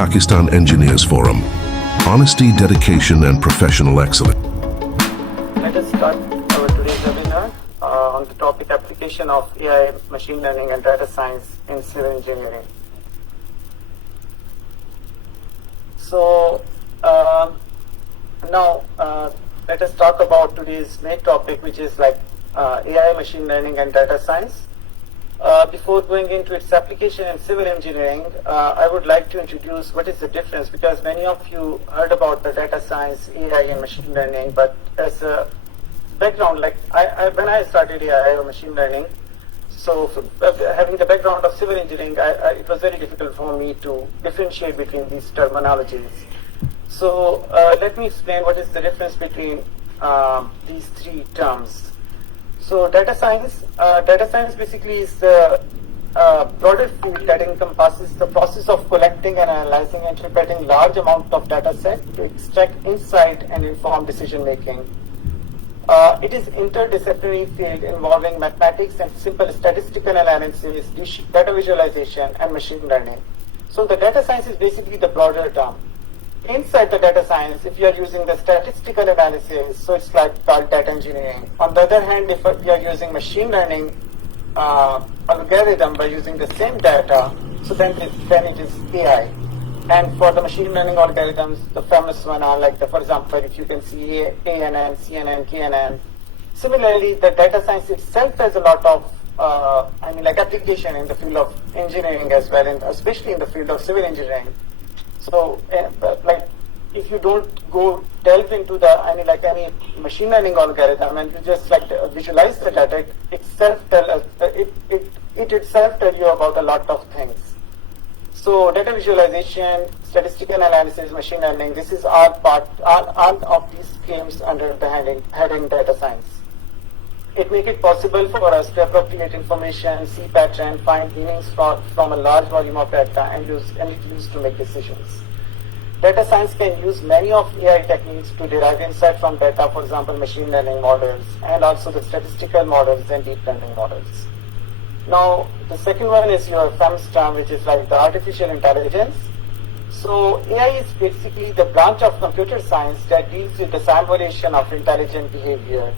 Pakistan Engineers Forum. Honesty, dedication, and professional excellence. Let us start our today's webinar on the topic application of AI, machine learning, and data science in civil engineering. So now let us talk about today's main topic, which is like AI, machine learning, and data science. Before going into its application in civil engineering, I would like to introduce what is the difference, because many of you heard about the data science, AI, and machine learning, but as a background, like when I started AI or machine learning, so having the background of civil engineering, it was very difficult for me to differentiate between these terminologies. So let me explain what is the difference between these three terms. So data science basically is the broader field that encompasses the process of collecting and analyzing and interpreting large amount of data set to extract insight and inform decision making. It is interdisciplinary field involving mathematics and simple statistical analysis, data visualization, and machine learning. So the data science is basically the broader term. Inside the data science, if you are using the statistical analysis, so it's like called data engineering. On the other hand, if you are using machine learning algorithm by using the same data, so then it is AI. And for the machine learning algorithms, the famous one are like, for example, if you can see ANN, CNN, KNN. Similarly, the data science itself has a lot of application in the field of engineering as well, and especially in the field of civil engineering. So, if you don't go delve into the, any machine learning algorithm, and you just visualize the data, it itself tell you about a lot of things. So, data visualization, statistical analysis, machine learning, this is all of these streams under the heading data science. It makes it possible for us to appropriate information, see pattern, find meanings from a large volume of data, and use to make decisions. Data science can use many of AI techniques to derive insight from data, for example, machine learning models, and also the statistical models and deep learning models. Now, the second one is your famous term, which is like the artificial intelligence. So AI is basically the branch of computer science that deals with the simulation of intelligent behavior.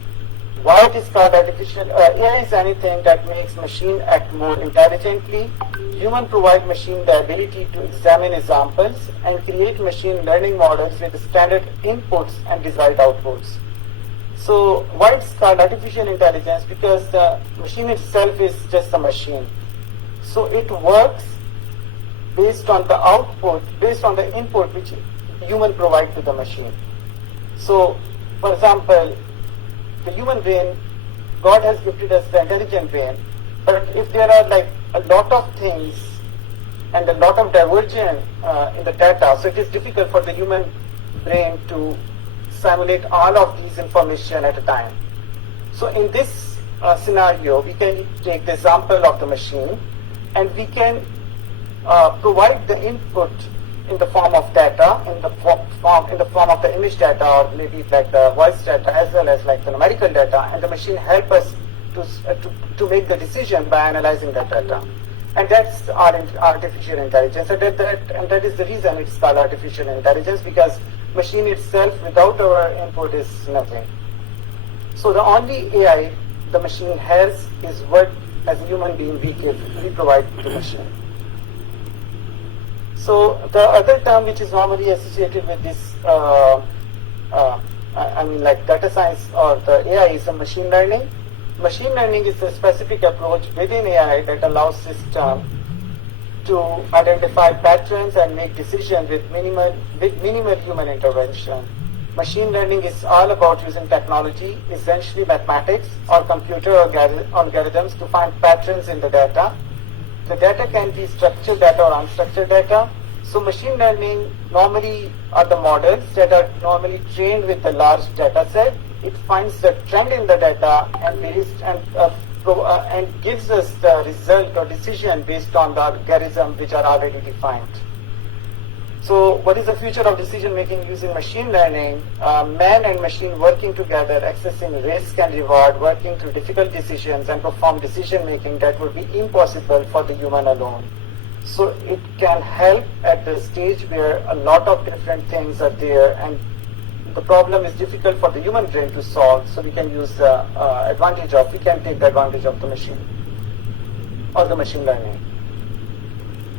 Why it is called artificial? AI is anything that makes machine act more intelligently. Human provide machine the ability to examine examples and create machine learning models with standard inputs and desired outputs. So why it's called artificial intelligence? Because the machine itself is just a machine. So it works based on the output, based on the input which human provide to the machine. So, for example, the human brain, God has gifted us the intelligent brain, but if there are a lot of things and a lot of divergence in the data, so it is difficult for the human brain to simulate all of these information at a time. So in this scenario, we can take the example of the machine, and we can provide the input in the form of data, in the form of the image data, or maybe like the voice data, as well as like the numerical data, and the machine help us to make the decision by analyzing that data. And that's our artificial intelligence, and that is the reason it's called artificial intelligence, because machine itself without our input is nothing. So the only AI the machine has is what as a human being we provide to the machine. So the other term which is normally associated with this, data science or the AI is the machine learning. Machine learning is a specific approach within AI that allows system to identify patterns and make decisions with minimal human intervention. Machine learning is all about using technology, essentially mathematics or computer algorithms, to find patterns in the data. The data can be structured data or unstructured data. So machine learning normally are the models that are normally trained with the large data set. It finds the trend in the data and gives us the result or decision based on the algorithm which are already defined. So what is the future of decision making using machine learning? Man and machine working together, accessing risk and reward, working through difficult decisions, and perform decision making that would be impossible for the human alone. So it can help at the stage where a lot of different things are there and the problem is difficult for the human brain to solve. So we can use the we can take the advantage of the machine or the machine learning.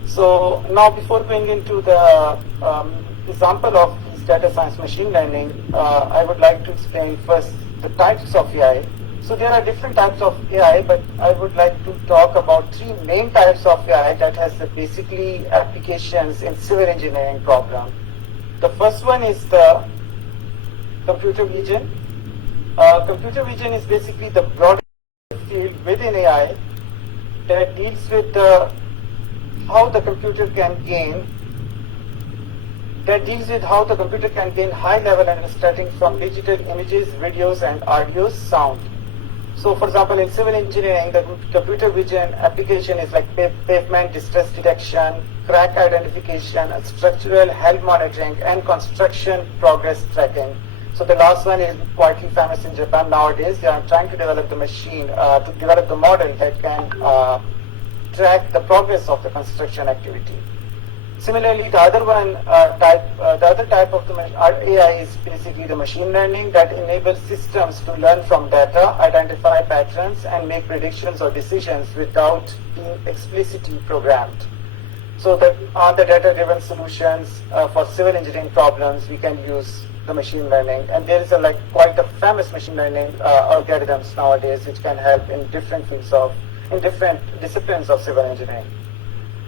So now before going into the example of this data science machine learning, I would like to explain first the types of AI. So there are different types of AI, but I would like to talk about three main types of AI that has basically applications in civil engineering problem. The first one is the computer vision. Computer vision is basically the broad field within AI that deals with how the computer can gain high-level understanding from digital images, videos, and audios, sound. So, for example, in civil engineering, the computer vision application is like pavement distress detection, crack identification, structural health monitoring, and construction progress tracking. So the last one is quite famous in Japan nowadays. They are trying to develop the machine, to develop the model that can track the progress of the construction activity. Similarly, the other type of the AI is basically the machine learning that enables systems to learn from data, identify patterns, and make predictions or decisions without being explicitly programmed. So that on the data-driven solutions for civil engineering problems, we can use the machine learning, and there is quite a famous machine learning algorithms nowadays which can help in different disciplines of civil engineering.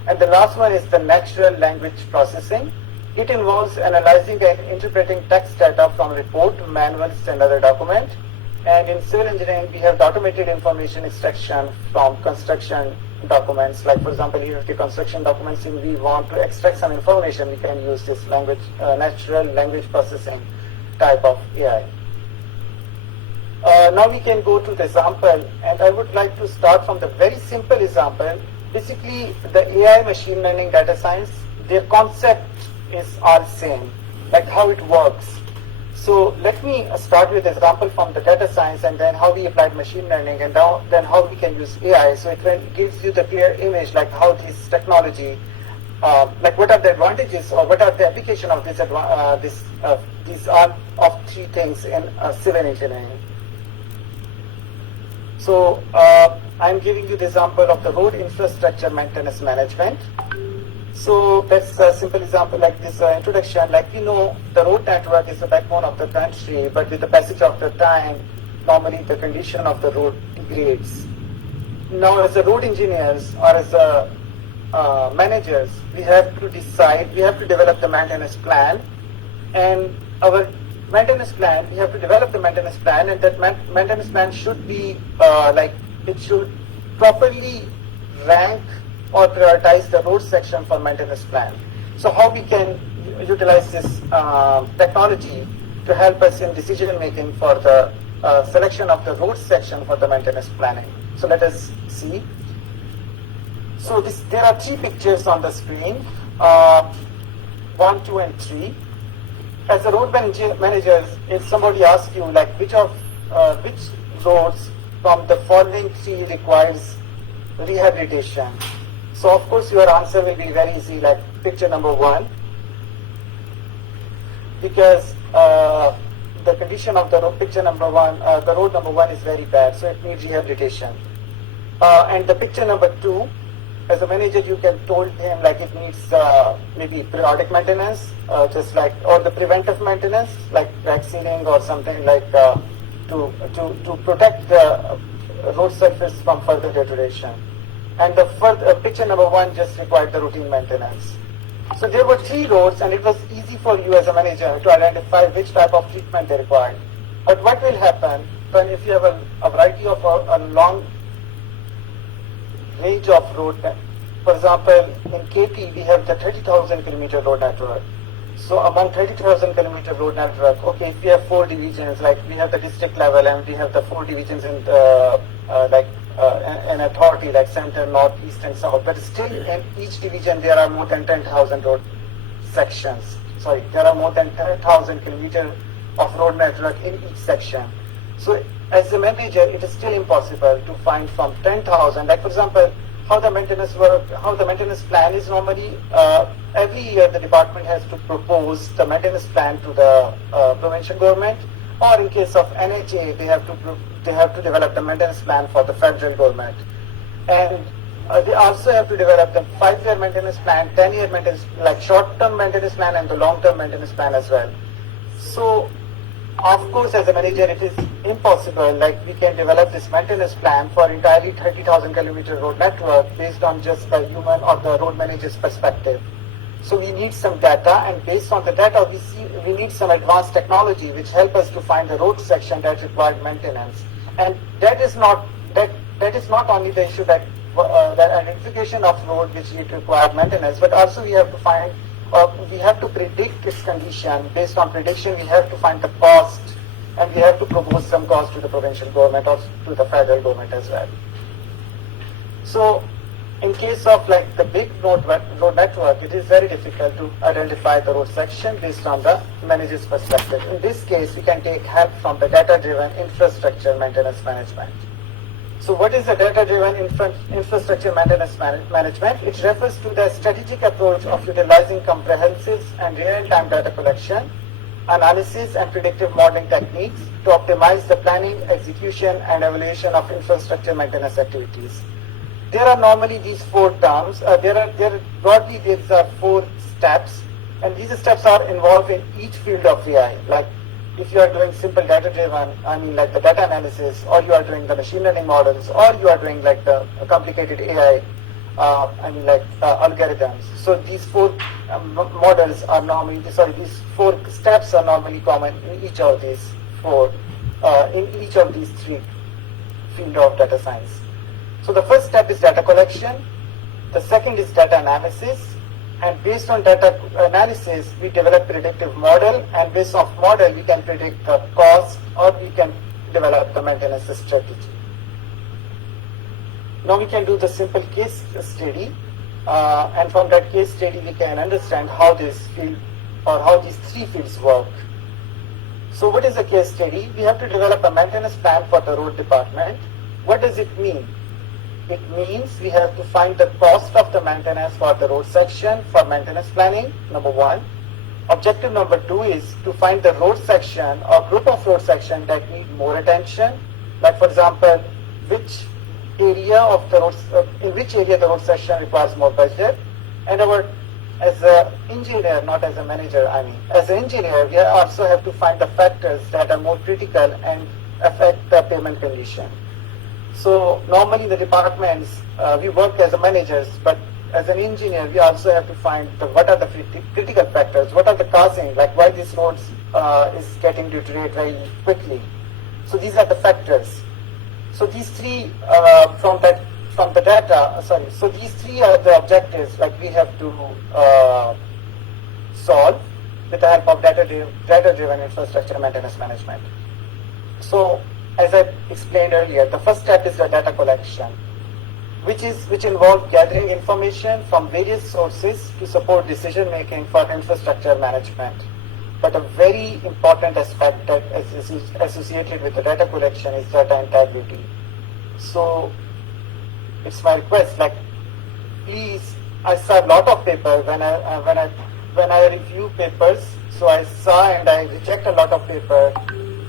And the last one is the natural language processing. It involves analyzing and interpreting text data from report, manuals, and other documents. And in civil engineering, we have the automated information extraction from construction documents. Like, for example, here the construction documents, if we want to extract some information, we can use this natural language processing type of AI. Now we can go to the example, and I would like to start from the very simple example. Basically, the AI machine learning data science, their concept is all same, like how it works. So let me start with an example from the data science and then how we applied machine learning and then how we can use AI. So it gives you the clear image like how this technology, like what are the advantages or what are the application of these are of three things in civil engineering. So I'm giving you the example of the road infrastructure maintenance management. So that's a simple example like this introduction. Like we know, the road network is the backbone of the country, but with the passage of the time, normally the condition of the road degrades. Now, as a road engineers or as a managers, we have to develop the maintenance plan, and our maintenance plan, we have to develop the maintenance plan, and that maintenance plan should be it should properly rank or prioritize the road section for maintenance plan. So how we can utilize this technology to help us in decision making for the selection of the road section for the maintenance planning. So let us see. So there are three pictures on the screen, 1, 2, and 3. As a road managers, if somebody asks you like which roads from the following three requires rehabilitation, so of course your answer will be very easy, like picture number 1, because the condition of the road, picture number 1, the road number 1 is very bad, so it needs rehabilitation. And the picture number 2, as a manager, you can told him like it needs maybe periodic maintenance, or the preventive maintenance, like crack sealing or something like to protect the road surface from further deterioration. And the picture number 1 just required the routine maintenance. So there were 3 roads, and it was easy for you as a manager to identify which type of treatment they required. But what will happen when if you have a variety of a long range of road? For example, in KP we have the 30,000 kilometer road network. So among 30,000 kilometer road network, okay, if we have 4 divisions, like we have the district level and we have the 4 divisions in the an authority like center, north, east, and south. But still, in each division there are more than 10,000 road sections. Sorry, there are more than 10,000 kilometers of road network in each section. So as a manager, it is still impossible to find from 10,000. Like for example, how the maintenance work, how the maintenance plan is normally, every year the department has to propose the maintenance plan to the provincial government, or in case of NHA, they have to develop the maintenance plan for the federal government. And they also have to develop the 5-year maintenance plan, 10-year maintenance, like short-term maintenance plan and the long-term maintenance plan as well. So, of course, as a manager, it is impossible, like we can develop this maintenance plan for entirely 30,000 kilometer road network based on just the human or the road manager's perspective. So we need some data, and based on the data, we need some advanced technology which help us to find the road section that required maintenance. And that is not only the issue that the identification of road which require maintenance, but also we have to find, we have to predict its condition. Based on prediction, we have to find the cost, and we have to propose some cost to the provincial government or to the federal government as well. So, in case of like the big road network, it is very difficult to identify the road section based on the manager's perspective. In this case, we can take help from the data-driven infrastructure maintenance management. So what is the data-driven infrastructure maintenance management? It refers to the strategic approach of utilizing comprehensive and real-time data collection, analysis, and predictive modeling techniques to optimize the planning, execution, and evaluation of infrastructure maintenance activities. There are normally these 4 terms. Broadly, these are 4 steps, and these steps are involved in each field of AI. Like if you are doing simple data-driven, I mean like the data analysis, or you are doing the machine learning models, or you are doing like the complicated AI, algorithms. So these 4 models are normally, these 4 steps are normally common in each of these 4, in each of these 3 fields of data science. So the first step is data collection, the second is data analysis, and based on data analysis, we develop predictive model, and based on model, we can predict the cost, or we can develop the maintenance strategy. Now we can do the simple case study, and from that case study, we can understand how this field, or how these 3 fields work. So what is a case study? We have to develop a maintenance plan for the road department. What does it mean? It means we have to find the cost of the maintenance for the road section for maintenance planning, number 1. Objective number 2 is to find the road section or group of road section that need more attention. Like for example, which area of the road, in which area the road section requires more budget. And as an engineer, not as a manager, as an engineer, we also have to find the factors that are more critical and affect the payment condition. So normally the departments, we work as a managers, but as an engineer, we also have to find what are the critical factors, what are the causing, like why this road is getting deteriorate very quickly. So these are the factors. So these 3 from the data, so these 3 are the objectives like we have to solve with the help of data-driven infrastructure maintenance management. So as I explained earlier, the first step is the data collection, which involves gathering information from various sources to support decision making for infrastructure management. But a very important aspect that is associated with the data collection is data integrity. So it's my request, like please, I saw a lot of papers when I review papers. So I saw and I reject a lot of papers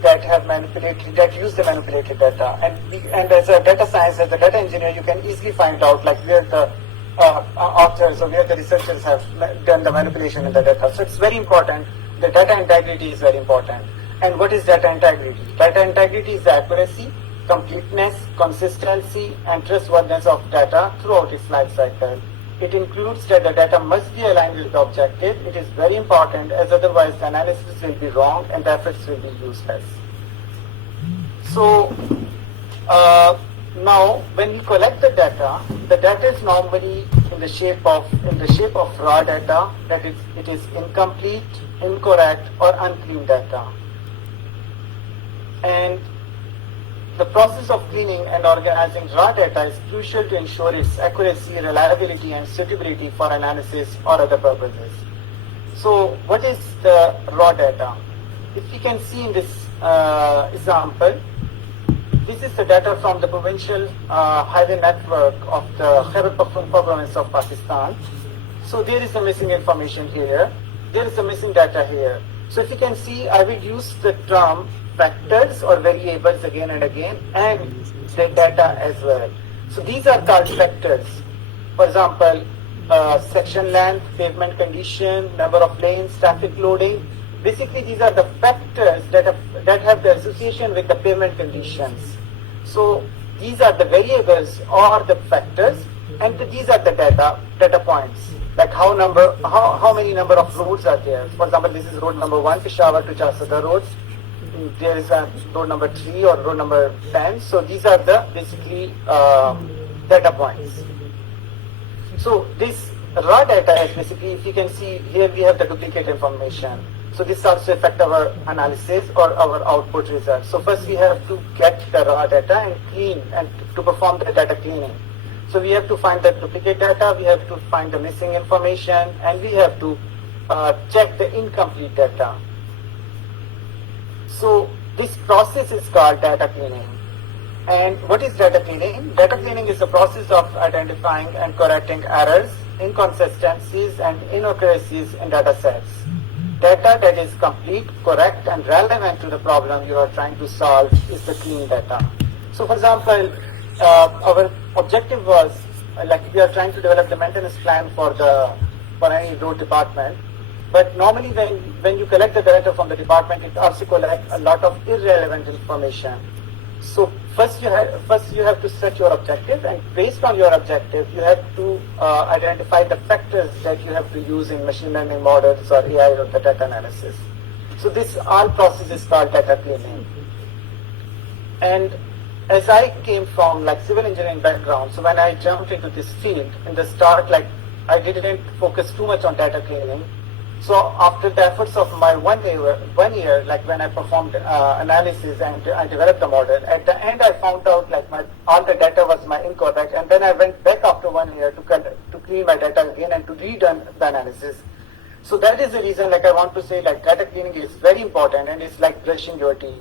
that use the manipulated data, and as a data science, as a data engineer, you can easily find out like where the authors or where the researchers have done the manipulation in the data. So it's very important. The data integrity is very important. And what is data integrity? Data integrity is the accuracy, completeness, consistency, and trustworthiness of data throughout its life cycle. It includes that the data must be aligned with the objective. It is very important, as otherwise the analysis will be wrong and the efforts will be useless. So now when we collect the data is normally in the shape of raw data, that it is incomplete, incorrect, or unclean data. And the process of cleaning and organizing raw data is crucial to ensure its accuracy, reliability, and suitability for analysis or other purposes. So what is the raw data? If you can see in this example, this is the data from the provincial highway network of the Khyber Pakhtunkhwa province of Pakistan. So there is some missing information here. There is some missing data here. So if you can see, I will use the term factors or variables again and again, and the data as well. So these are called factors. For example, section length, pavement condition, number of lanes, traffic loading. Basically, these are the factors that have the association with the pavement conditions. So these are the variables or the factors, and these are the data points. Like how many number of roads are there. For example, this is road number 1, Peshawar to Charsadar roads. There is a road number 3 or road number 10. So these are the basically data points. So this raw data is basically, if you can see here, we have the duplicate information. So this also affects our analysis or our output results. So first we have to get the raw data and clean and to perform the data cleaning. So we have to find the duplicate data, we have to find the missing information, and we have to check the incomplete data. So this process is called data cleaning. And what is data cleaning? Data cleaning is the process of identifying and correcting errors, inconsistencies, and inaccuracies in data sets. Data that is complete, correct, and relevant to the problem you are trying to solve is the clean data. So for example, our objective was, like we are trying to develop the maintenance plan for any road department. But normally when you collect the data from the department, it also collects a lot of irrelevant information. So first you have to set your objective, and based on your objective, you have to identify the factors that you have to use in machine learning models or AI or the data analysis. So this all process is called data cleaning. And as I came from like civil engineering background, so when I jumped into this field, in the start, like I didn't focus too much on data cleaning. So after the efforts of my 1 year, like when I performed analysis and I developed the model, at the end I found out like all the data was incorrect, and then I went back after 1 year to clean my data again and to redone the analysis. So that is the reason, like I want to say, like data cleaning is very important, and it's like brushing your teeth.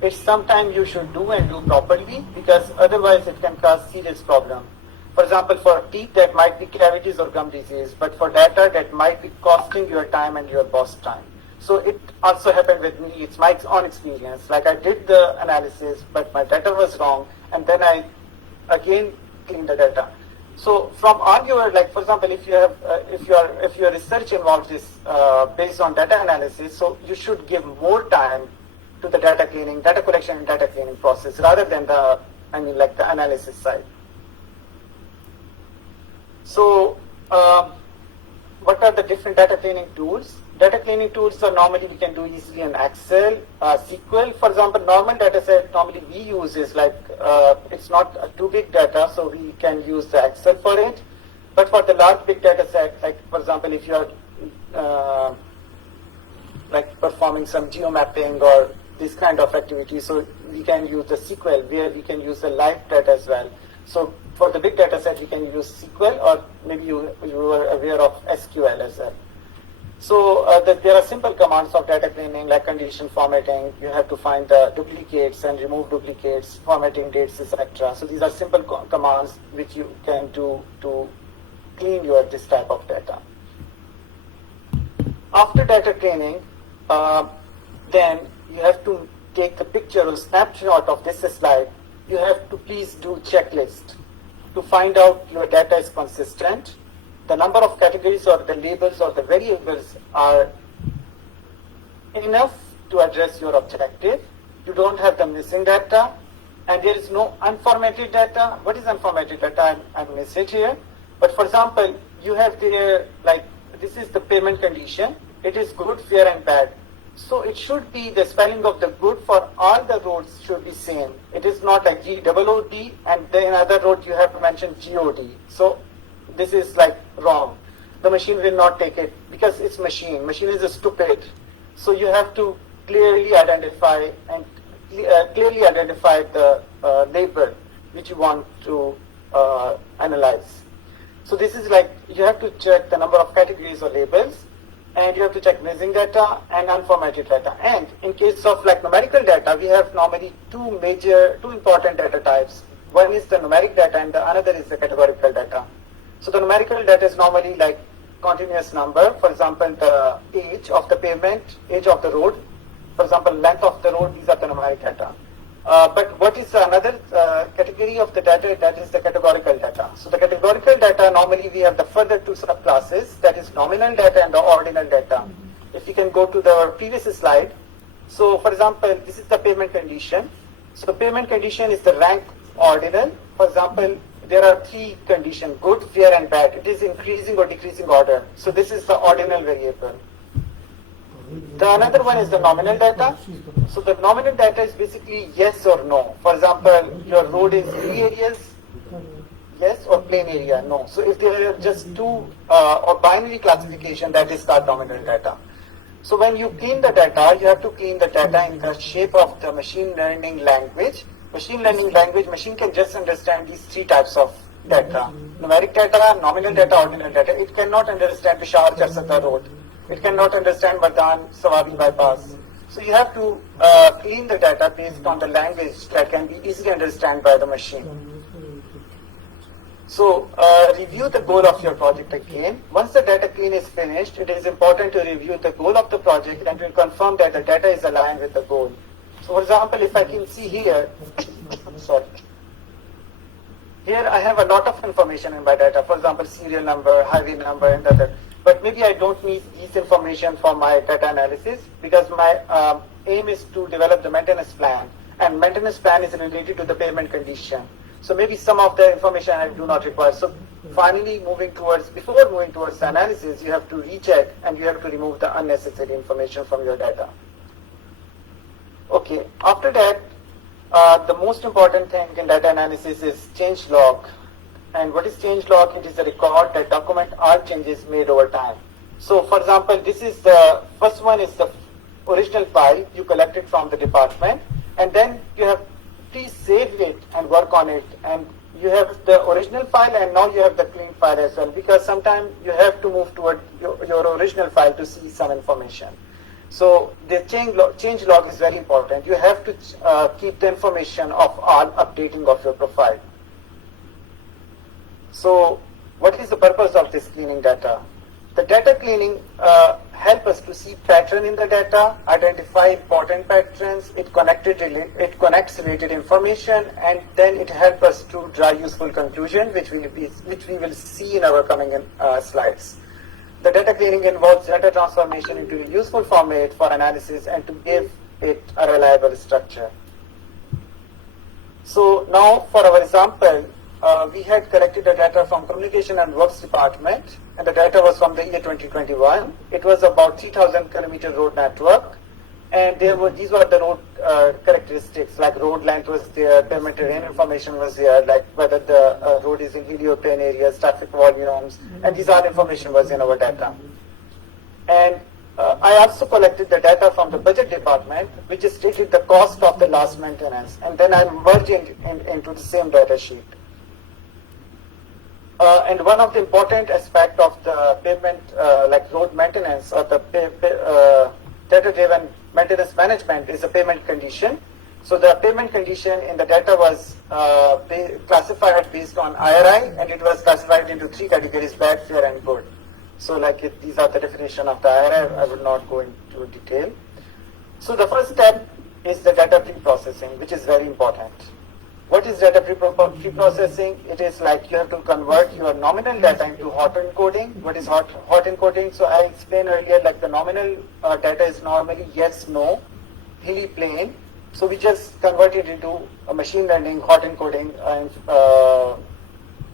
It's something you should do and do properly, because otherwise it can cause serious problem. For example, for teeth that might be cavities or gum disease, but for data that might be costing your time and your boss time. So it also happened with me. It's my own experience. Like I did the analysis, but my data was wrong, and then I again cleaned the data. So from all your, like for example, if your research involves this based on data analysis, so you should give more time to the data cleaning, data collection and data cleaning process rather than the analysis side. So what are the different data cleaning tools? Data cleaning tools are normally we can do easily in Excel, SQL. For example, normal data set normally we use is like, it's not too big data, so we can use the Excel for it. But for the large big data set, like for example, if you are like performing some geomapping or this kind of activity, so we can use the SQL, where we can use the live data as well. So for the big data set, you can use SQL, or maybe you are aware of SQL as well. So there are simple commands of data cleaning, like condition formatting. You have to find the duplicates and remove duplicates, formatting dates, etc. So these are simple commands which you can do to clean this type of data. After data cleaning, then you have to take a picture or snapshot of this slide. You have to please do checklist to find out your data is consistent. The number of categories or the labels or the variables are enough to address your objective. You don't have the missing data, and there is no unformatted data. What is unformatted data? I miss it here. But for example, you have there, like this is the payment condition. It is good, fair, and bad. So it should be the spelling of the good for all the roads should be same. It is not like G-O-O-D, and then another road you have to mention G-O-D. So this is like wrong. The machine will not take it because it's machine. Machine is stupid. So you have to clearly identify the label which you want to analyze. So this is like you have to check the number of categories or labels. and you have to check missing data and unformatted data. And in case of like numerical data, we have normally two important data types. One is the numeric data and the another is the categorical data. So the numerical data is normally like continuous number, for example, the age of the pavement, age of the road, for example, length of the road, these are the numeric data. But what is another category of the data? That is the categorical data. So the categorical data, normally we have the further two subclasses, that is nominal data and the ordinal data. If you can go to the previous slide. So for example, this is the pavement condition. So the pavement condition is the rank ordinal. For example, there are three conditions, good, fair and bad. It is increasing or decreasing order. So this is the ordinal variable. The another one is the nominal data. So the nominal data is basically yes or no. For example, your road is hilly areas, yes, or plain area, no. So if there are just two or binary classification, that is called nominal data. So when you clean the data, you have to clean the data in the shape of the machine learning language. Machine learning language, machine can just understand these three types of data. Numeric data, nominal data, ordinal data. It cannot understand the Shah Charsata road. It cannot understand Vardhan Sawabi bypass. So you have to clean the data based on the language that can be easily understood by the machine. So review the goal of your project again. Once the data clean is finished, it is important to review the goal of the project and to confirm that the data is aligned with the goal. So for example, if I can see here, sorry. Here I have a lot of information in my data. For example, serial number, highway number, and other. But maybe I don't need these information for my data analysis because my aim is to develop the maintenance plan. And maintenance plan is related to the pavement condition. So maybe some of the information I do not require. So finally, before moving towards the analysis, you have to recheck and you have to remove the unnecessary information from your data. Okay, after that, the most important thing in data analysis is change log. And what is change log? It is a record that documents all changes made over time. So for example, this is the first one is the original file you collected from the department, and then you have please save it and work on it. And you have the original file and now you have the clean file as well, because sometimes you have to move toward your original file to see some information. So the change log is very important. You have to keep the information of all updating of your profile. So what is the purpose of this cleaning data? The data cleaning help us to see pattern in the data, identify important patterns, it connects related information, and then it helps us to draw useful conclusion, which we will see in our coming slides. The data cleaning involves data transformation into a useful format for analysis and to give it a reliable structure. So now for our example, we had collected the data from Communication and Works Department, and the data was from the year 2021. It was about 3,000 kilometer road network, and these were the road characteristics, like road length was there, pavement terrain information was there, like whether the road is in hilly or plain areas, traffic volumes, and these all information was in our data. And I also collected the data from the budget department, which is stated the cost of the last maintenance, and then I'm merging into the same data sheet. And one of the important aspects of the pavement, like road maintenance or the data-driven maintenance management is the pavement condition. So the pavement condition in the data was classified based on IRI, and it was classified into three categories: bad, fair, and good. So these are the definition of the IRI. I will not go into detail. So the first step is the data pre-processing, which is very important. What is data pre-processing? It is like you have to convert your nominal data into hot encoding. What is hot encoding? So I explained earlier, like the nominal data is normally yes, no, hilly, plain. So we just convert it into a machine learning hot encoding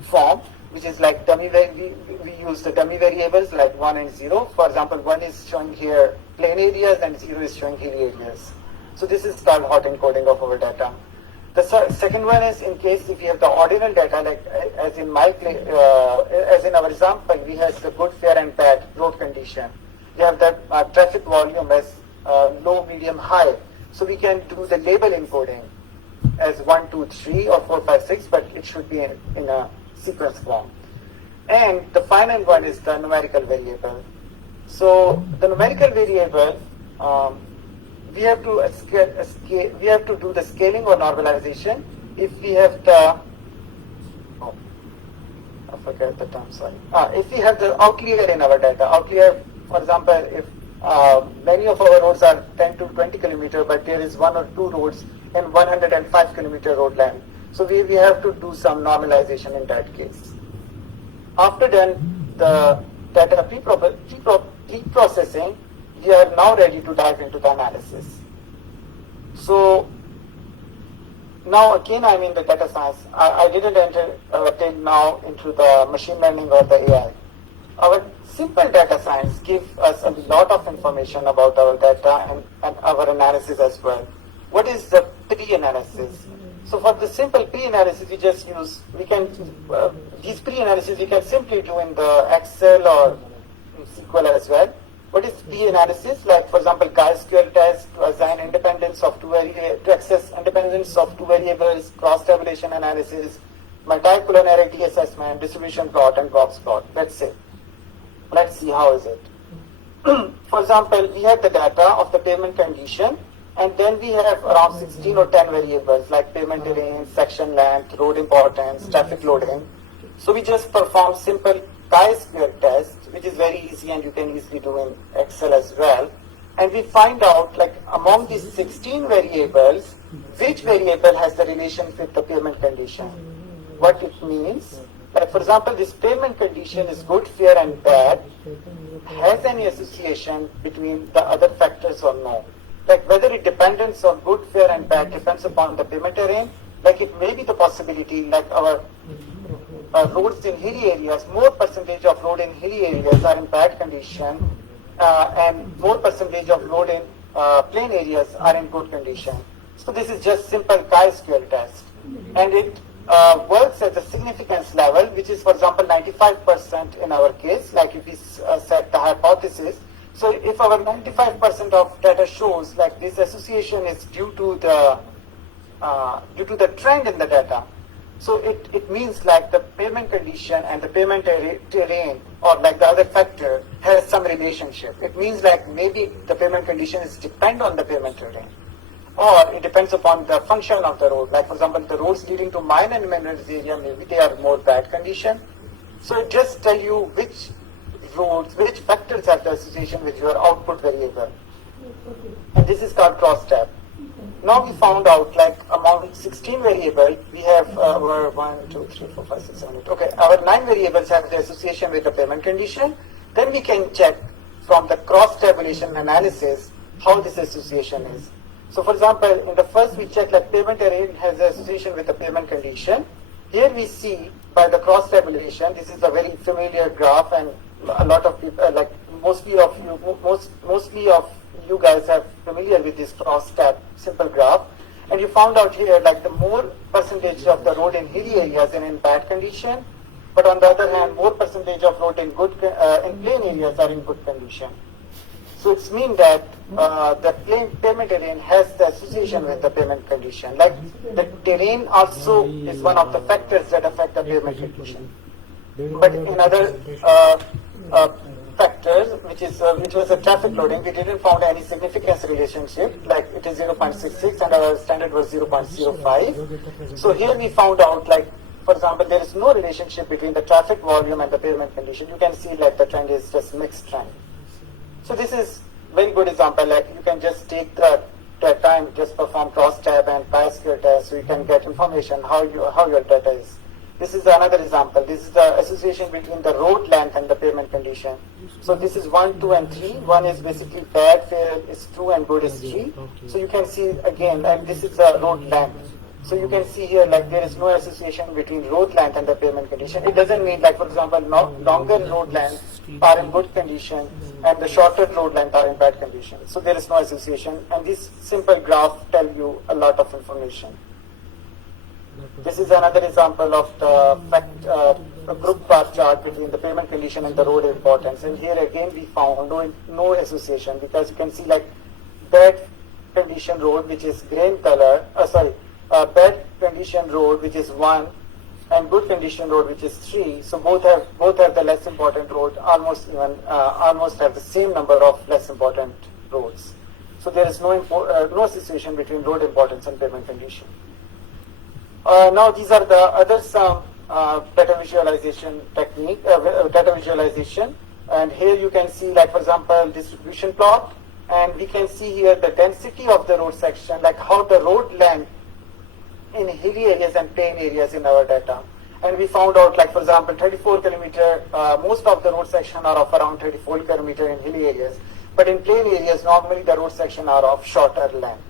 form, which is like dummy. We use the dummy variables like 1 and 0. For example, 1 is showing here plain areas and 0 is showing hilly areas. So this is called hot encoding of our data. The second one is in case if you have the ordinal data, like as in our example, we have the good, fair, and bad road condition. We have that traffic volume as low, medium, high. So we can do the label encoding as 1, 2, 3, or 4, 5, 6, but it should be in a sequence form. And the final one is the numerical variable. So the numerical variable, we have to do the scaling or normalization if we have the, oh, I forget the term, sorry. If we have the outlier in our data, outlier, for example, if many of our roads are 10 to 20 kilometer, but there is one or two roads in 105 kilometer road length. So we have to do some normalization in that case. After then, the data pre-processing, we are now ready to dive into the analysis. So now again, I'm in the data science. I didn't enter till now into the machine learning or the AI. Our simple data science gives us a lot of information about our data and our analysis as well. What is the pre-analysis? So for the simple pre-analysis, these pre-analysis we can simply do in the Excel or SQL as well. What is pre-analysis? Like, for example, chi-square test to assign independence of to access independence of two variables, cross-tabulation analysis, multicollinearity assessment, distribution plot, and box plot. Let's see how is it. For example, we have the data of the pavement condition, and then we have around 16 or 10 variables like pavement terrain, section length, road importance, traffic loading. So we just perform simple chi-square test, which is very easy and you can easily do in Excel as well. And we find out, like, among these 16 variables, which variable has the relation with the pavement condition. What it means, like, for example, this pavement condition is good, fair, and bad, has any association between the other factors or no. Like, whether it depends on good, fair, and bad depends upon the pavement terrain. Like, it may be the possibility, like our roads in hilly areas, more percentage of road in hilly areas are in bad condition, and more percentage of road in plain areas are in good condition. So this is just simple chi-square test, and it works at the significance level, which is, for example, 95% in our case. Like, if we set the hypothesis. So if our 95% of data shows like this association is due to the trend in the data, so it means like the pavement condition and the pavement terrain or like the other factor has some relationship. It means like maybe the pavement condition is depend on the pavement terrain, or it depends upon the function of the road. Like, for example, the roads leading to mine and minerals area, maybe they are more bad condition. So it just tell you which roads, which factors have the association with your output variable. And this is called cross-tab. Now we found out, like, among 16 variables, we have our 1, 2, 3, 4, 5, 6, 7, 8. Okay, our 9 variables have the association with the pavement condition. Then we can check from the cross-tabulation analysis how this association is. So, for example, in the first we check that pavement terrain has the association with the pavement condition. Here we see by the cross-tabulation, this is a very familiar graph, and a lot of people, like mostly of you guys are familiar with this cross-tab simple graph. And you found out here, like, the more percentage of the road in hilly areas are in bad condition, but on the other hand, more percentage of road in in plain areas are in good condition. So it's mean that the pavement terrain has the association with the pavement condition. Like, the terrain also is one of the factors that affect the pavement condition. But in other factors, which was the traffic loading, we didn't found any significance relationship. Like, it is 0.66 and our standard was 0.05. So here we found out, like, for example, there is no relationship between the traffic volume and the pavement condition. You can see like the trend is just mixed trend. So this is very good example. Like, you can just take the data and just perform cross-tab and chi-square test, so you can get information how your data is. This is another example. This is the association between the road length and the pavement condition. So this is 1, 2, and 3. 1 is basically bad, fair is 2, and good is 3. So you can see again, and this is the road length. So you can see here, like, there is no association between road length and the pavement condition. It doesn't mean, like, for example, longer road length are in good condition and the shorter road length are in bad condition. So there is no association, and this simple graph tell you a lot of information. This is another example of the a group bar chart between the pavement condition and the road importance. And here again we found no association, because you can see, like, bad condition road, which is green color, bad condition road, which is 1, and good condition road, which is 3. So both have the less important road, almost have the same number of less important roads. So there is no association between road importance and pavement condition. Now these are the other some data visualization technique, data visualization, and here you can see, like for example, distribution plot, and we can see here the density of the road section, like how the road length in hilly areas and plain areas in our data. And we found out, like for example, 34 kilometer, most of the road section are of around 34 kilometer in hilly areas, but in plain areas, normally the road section are of shorter length.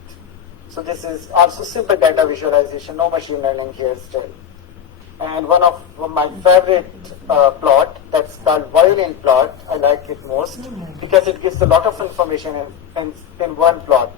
So this is also simple data visualization, no machine learning here still. And one of my favorite plot, that's called violin plot. I like it most because it gives a lot of information in one plot.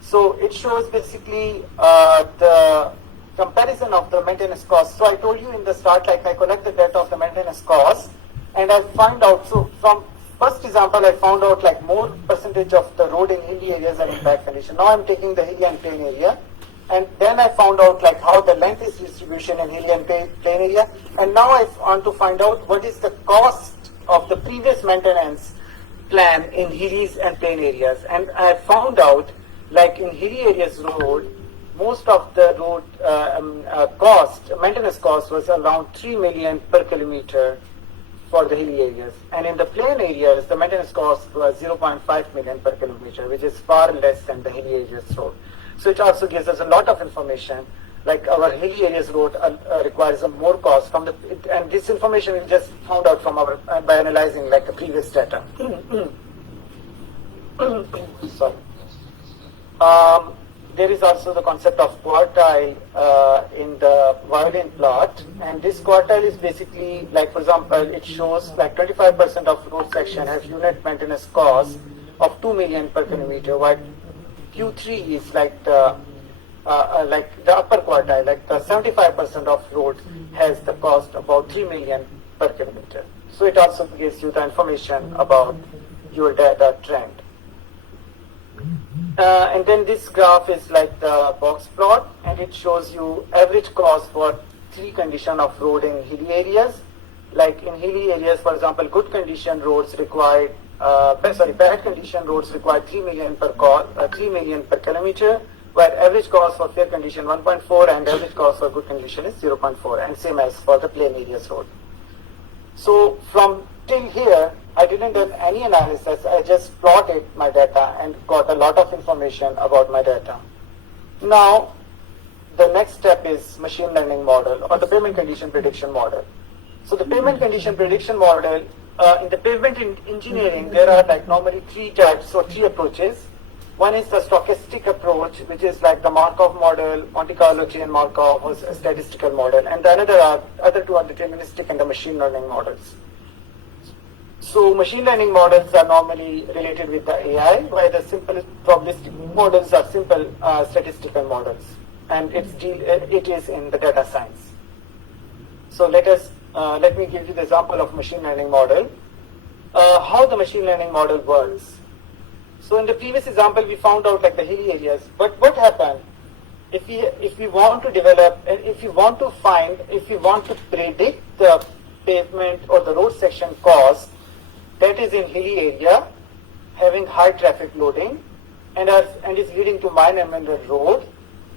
So it shows basically the comparison of the maintenance cost. So I told you in the start, like I collect the data of the maintenance cost, and I find out, so from first example, I found out like more percentage of the road in hilly areas are in bad condition. Now I'm taking the hilly and plain area. And then I found out like how the length is distribution in hilly and plain area. And now I want to find out what is the cost of the previous maintenance plan in hilly and plain areas. And I found out like in hilly areas road, most of the road maintenance cost was around 3 million per kilometer for the hilly areas. And in the plain areas, the maintenance cost was 0.5 million per kilometer, which is far less than the hilly areas road. So it also gives us a lot of information, like our hilly areas road requires a more cost from the, and this information we just found out from our, by analyzing like the previous data. Sorry. There is also the concept of quartile in the violin plot, and this quartile is basically, like for example, it shows like 25% of road section have unit maintenance cost of 2 million per kilometer, while Q3 is like the upper quartile, like the 75% of road has the cost about 3 million per kilometer. So it also gives you the information about your data trend. And then this graph is like the box plot, and it shows you average cost for 3 condition of road in hilly areas. Like in hilly areas, for example, good condition roads required, bad condition roads require 3 million per kilometer, where average cost for fair condition 1.4 and average cost for good condition is 0.4, and same as for the plain areas road. So from till here, I didn't do any analysis. I just plotted my data and got a lot of information about my data. Now, the next step is machine learning model or the pavement condition prediction model. So the pavement condition prediction model, in the pavement engineering, there are like normally 3 types or 3 approaches. One is the stochastic approach, which is like the Markov model, Monte Carlo chain Markov, or a statistical model, and the other 2 are deterministic and the machine learning models. So machine learning models are normally related with the AI, while the simple probabilistic models are simple statistical models, and it is in the data science. So let me give you the example of machine learning model. How the machine learning model works. So in the previous example, we found out like the hilly areas. But what happened if we want to develop, if you want to predict the pavement or the road section cost that is in hilly area, having high traffic loading, and is leading to minor road,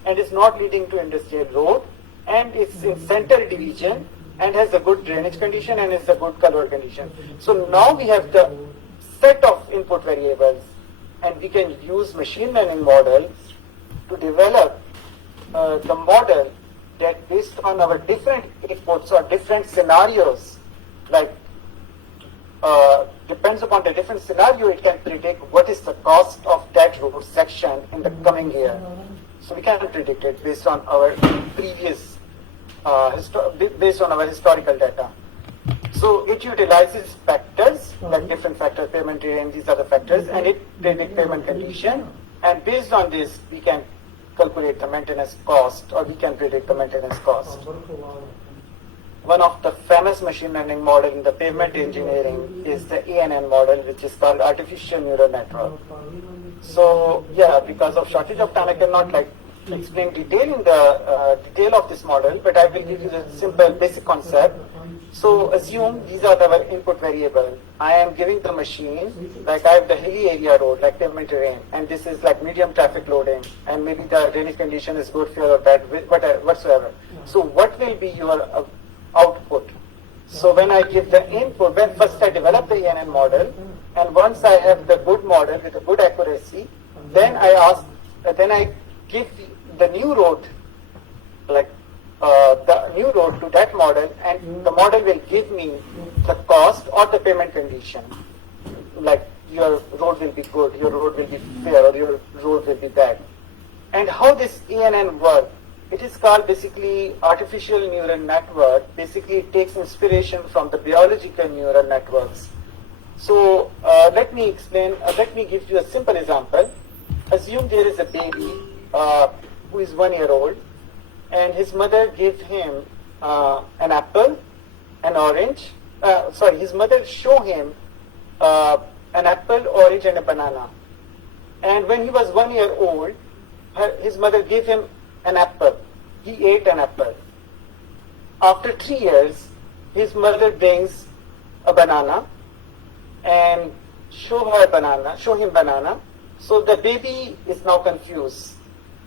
and is not leading to industrial road, and it's in center division, and has a good drainage condition and is a good color condition. So now we have the set of input variables, and we can use machine learning model to develop the model that based on our different inputs or different scenarios, like depends upon the different scenario, it can predict what is the cost of that road section in the coming year. So we can predict it based on our previous, based on our historical data. So it utilizes factors, like different factors, pavement area, and these are the factors, and it predicts pavement condition. And based on this, we can calculate the maintenance cost, or we can predict the maintenance cost. One of the famous machine learning model in the pavement engineering is the ANN model, which is called artificial neural network. So yeah, because of shortage of time, I cannot like explain detail of this model, but I will give you the simple basic concept. So assume these are our input variable. I am giving the machine, like I have the hilly area road, like pavement terrain, and this is like medium traffic loading, and maybe the drainage condition is good, fair or bad, whatsoever. So what will be your output? So when I give the input, when first I develop the ANN model, and once I have the good model with a good accuracy, then I give the new road, like the new road to that model, and the model will give me the cost or the payment condition. Like your road will be good, your road will be fair, or your road will be bad. And how this ANN works? It is called basically artificial neural network. Basically, it takes inspiration from the biological neural networks. So let me explain. Let me give you a simple example. Assume there is a baby who is 1 year old, and his mother gave him an apple, an orange. His mother show him an apple, orange, and a banana. And when he was 1 year old, his mother gave him an apple. He ate an apple. After 3 years, his mother brings a banana and show him banana. So the baby is now confused.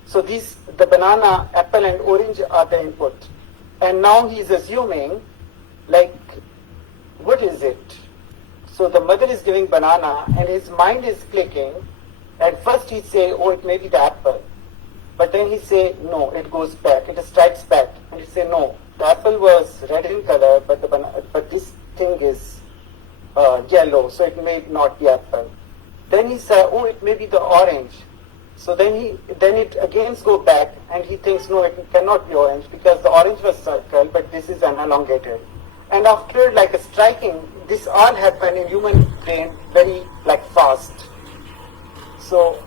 So the banana, apple, and orange are the input. And now he is assuming, like, what is it? So the mother is giving banana, and his mind is clicking. At first he say, oh, it may be the apple. But then he say, no, it goes back, it strikes back. And he say, no, the apple was red in color, but this thing is yellow, so it may not be apple. Then he say, oh, it may be the orange. So then it again go back, and he thinks, no, it cannot be orange, because the orange was circled, but this is an elongated. And after like a striking, this all happen in human brain very like fast. So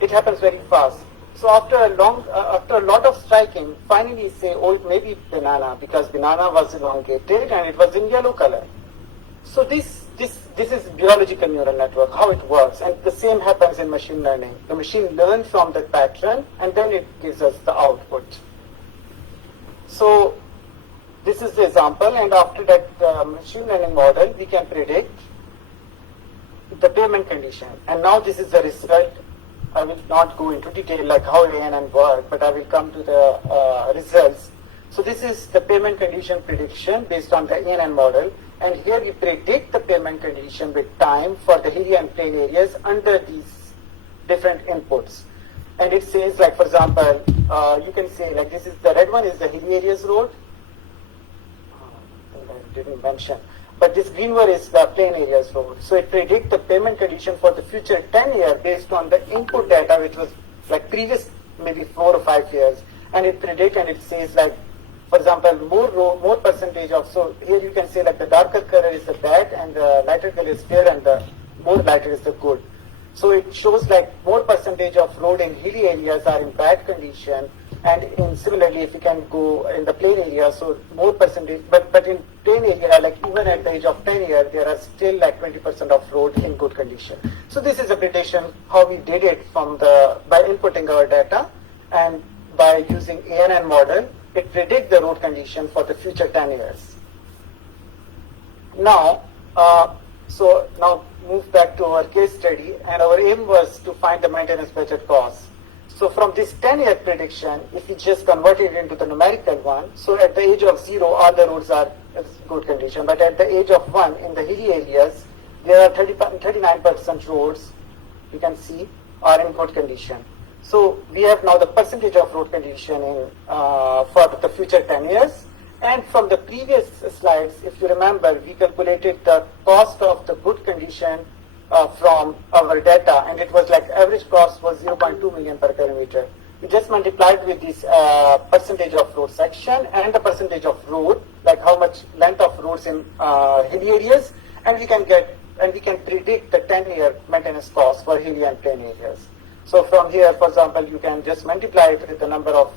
it happens very fast. So after a lot of striking, finally say, oh, it may be banana, because banana was elongated and it was in yellow color. So this is biological neural network, how it works. And the same happens in machine learning. The machine learns from the pattern, and then it gives us the output. So this is the example, and after that machine learning model, we can predict the payment condition. And now this is the result. I will not go into detail like how ANN work, but I will come to the results. So this is the payment condition prediction based on the ANN model. And here we predict the payment condition with time for the hilly and plain areas under these different inputs. And it says, like, for example, you can say, like, this is the red one is the hilly areas road. I didn't mention. But this green one is the plain areas road. So it predicts the payment condition for the future 10 years based on the input data, which was like previous maybe 4 or 5 years. And it predicts, and it says, like, for example, more percentage of, so here you can say like the darker color is the bad and the lighter color is fair, and the more lighter is the good. So it shows like more percentage of road in hilly areas are in bad condition, and similarly if you can go in the plain area, so more percentage, but in plain area, like even at the age of 10 years, there are still like 20% of road in good condition. So this is a prediction how we did it by inputting our data, and by using ANN model, it predicts the road condition for the future 10 years. Now, so now move back to our case study, and our aim was to find the maintenance budget cost. So from this 10-year prediction, if we just convert it into the numerical one, so at the age of 0, all the roads are in good condition, but at the age of 1, in the hilly areas, there are 39% roads, you can see, are in good condition. So we have now the percentage of road condition for the future 10 years. And from the previous slides, if you remember, we calculated the cost of the good condition from our data, and it was like average cost was 0.2 million per kilometer. We just multiplied with this percentage of road section and the percentage of road, like how much length of roads in hilly areas, and we can predict the 10-year maintenance cost for hilly and plain areas. So from here, for example, you can just multiply it with the number of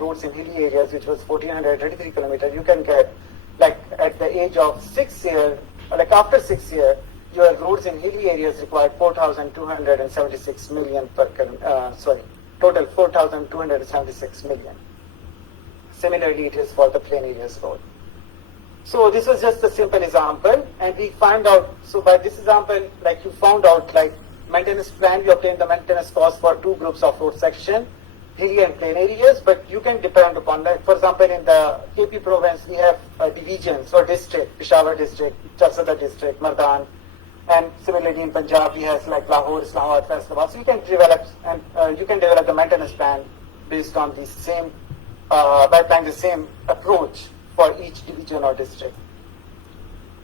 roads in hilly areas, which was 1,433 kilometers. You can get, like, at the age of 6 years, like after 6 years, your roads in hilly areas required 4,276 million per total 4,276 million. Similarly, it is for the plain areas road. So this was just a simple example, and we found out, so by this example, like you found out, like maintenance plan, you obtain the maintenance cost for two groups of road section, hilly and plain areas, but you can depend upon that. For example, in the KP province, we have divisions or district, Peshawar district, Chalsadar district, Mardan, and similarly in Punjab, we have like Lahore, Islamabad, Faisalabad. So you can develop the maintenance plan based on the same, by applying the same approach for each division or district.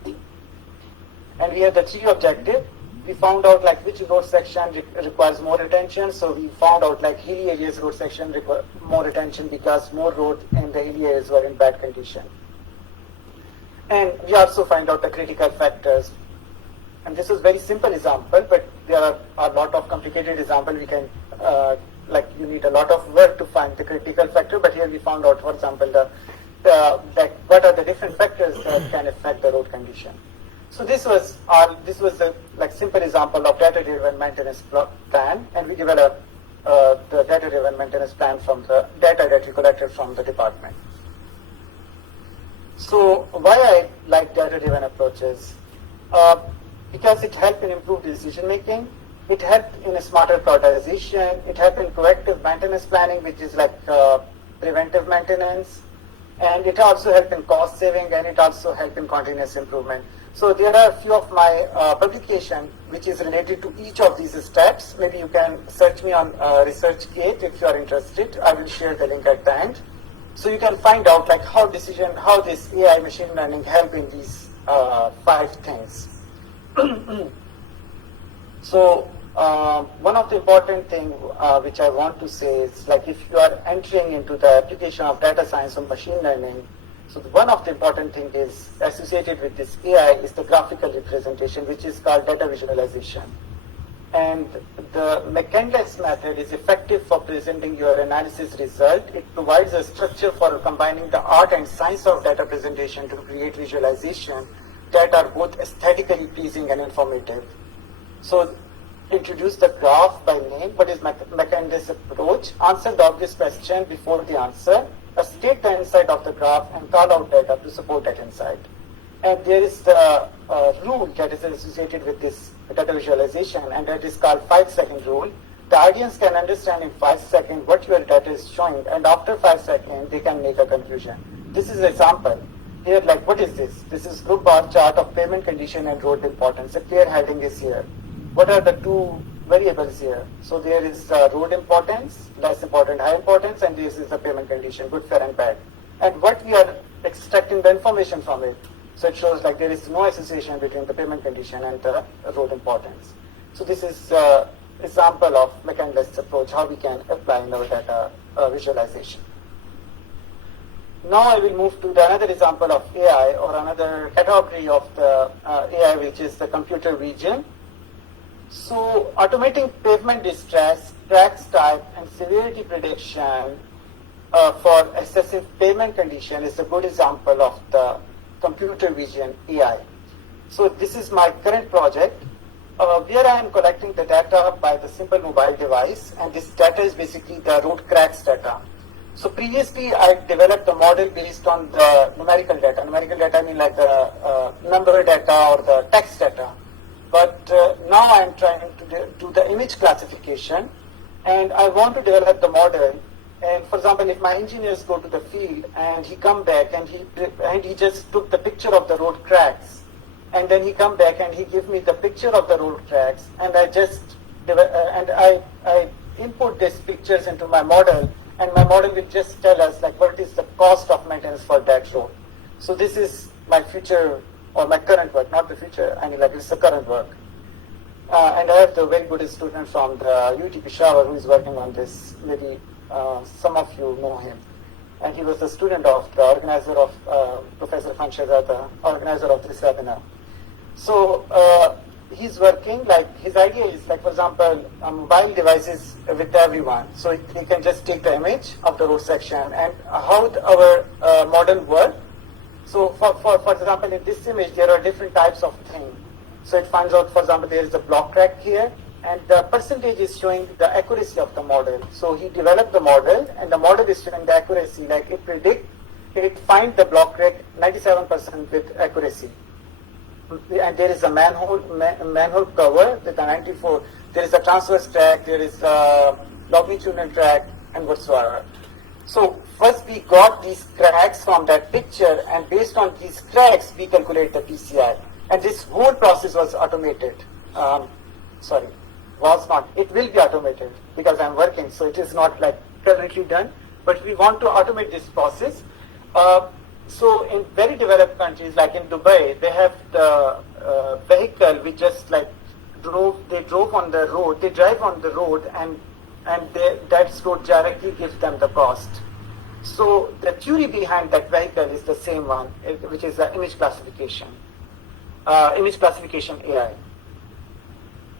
And we have the three objectives. We found out like which road section requires more attention. So we found out like hilly areas road section require more attention because more roads in the hilly areas were in bad condition. And we also find out the critical factors. And this is very simple example, but there are a lot of complicated example. We can like you need a lot of work to find the critical factor. But here we found out, for example, like what are the different factors that can affect the road condition. So this was a like simple example of data-driven maintenance plan, and we developed the data-driven maintenance plan from the data that we collected from the department. So why I like data-driven approaches? Because it helped in improved decision making, it helped in a smarter prioritization, it helped in proactive maintenance planning, which is like preventive maintenance, and it also helped in cost saving, and it also helped in continuous improvement. So there are a few of my publications which is related to each of these steps. Maybe you can search me on ResearchGate if you are interested. I will share the link at the end. So you can find out like how this AI machine learning help in these 5 things. So one of the important thing which I want to say is like if you are entering into the application of data science or machine learning, so one of the important thing is associated with this AI is the graphical representation, which is called data visualization. And the McCandless method is effective for presenting your analysis result. It provides a structure for combining the art and science of data presentation to create visualization that are both aesthetically pleasing and informative. So introduce the graph by name. What is McCandless approach? Answer the obvious question before the answer. State the insight of the graph and call out data to support that insight. And there is the rule that is associated with this data visualization, and that is called 5-second rule. The audience can understand in 5 seconds what your data is showing, and after 5 seconds, they can make a conclusion. This is an example. Here, like, what is this? This is group bar chart of pavement condition and road importance. A clear heading is here. What are the two variables here? So there is road importance, less important, high importance, and this is the pavement condition, good, fair, and bad. And what we are extracting the information from it. So it shows like there is no association between the pavement condition and the road importance. So this is example of McCandless approach, how we can apply in our data visualization. Now I will move to another example of AI, or another category of the AI, which is the computer vision. So automating pavement distress, cracks type, and severity prediction for assessing pavement condition is a good example of the computer vision AI. So this is my current project where I am collecting the data by the simple mobile device, and this data is basically the road cracks data. So previously I developed a model based on the numerical data. Numerical data I mean like the number data or the text data. But now I am trying to do the image classification, and I want to develop the model. And for example, if my engineers go to the field and he come back and he just took the picture of the road cracks, and then he come back and he give me the picture of the road cracks, and I input these pictures into my model, and my model will just tell us like what is the cost of maintenance for that road. So this is my future or my current work, not the future. I mean, like it's the current work. And I have the very good student from the UT Peshawar who is working on this. Maybe some of you know him. And he was the student of the organizer of Professor Khan Shehzada, organizer of this webinar. So he's working, like his idea is like, for example, mobile devices with everyone. So he can just take the image of the road section and how our model works. So for example, in this image, there are different types of things. So it finds out, for example, there is a block crack here, and the percentage is showing the accuracy of the model. So he developed the model, and the model is showing the accuracy, like it find the block rate 97% with accuracy. And there is a manhole cover with a 94. There is a transverse track, there is a longitudinal track, and whatsoever. So first we got these cracks from that picture, and based on these cracks, we calculate the PCI. And this whole process was automated. Was not. It will be automated because I'm working, so it is not like currently done. But we want to automate this process. So in very developed countries, like in Dubai, they have the vehicle which just like drove on the road. They drive on the road, and that road directly gives them the cost. So the theory behind that vehicle is the same one, which is the image classification AI.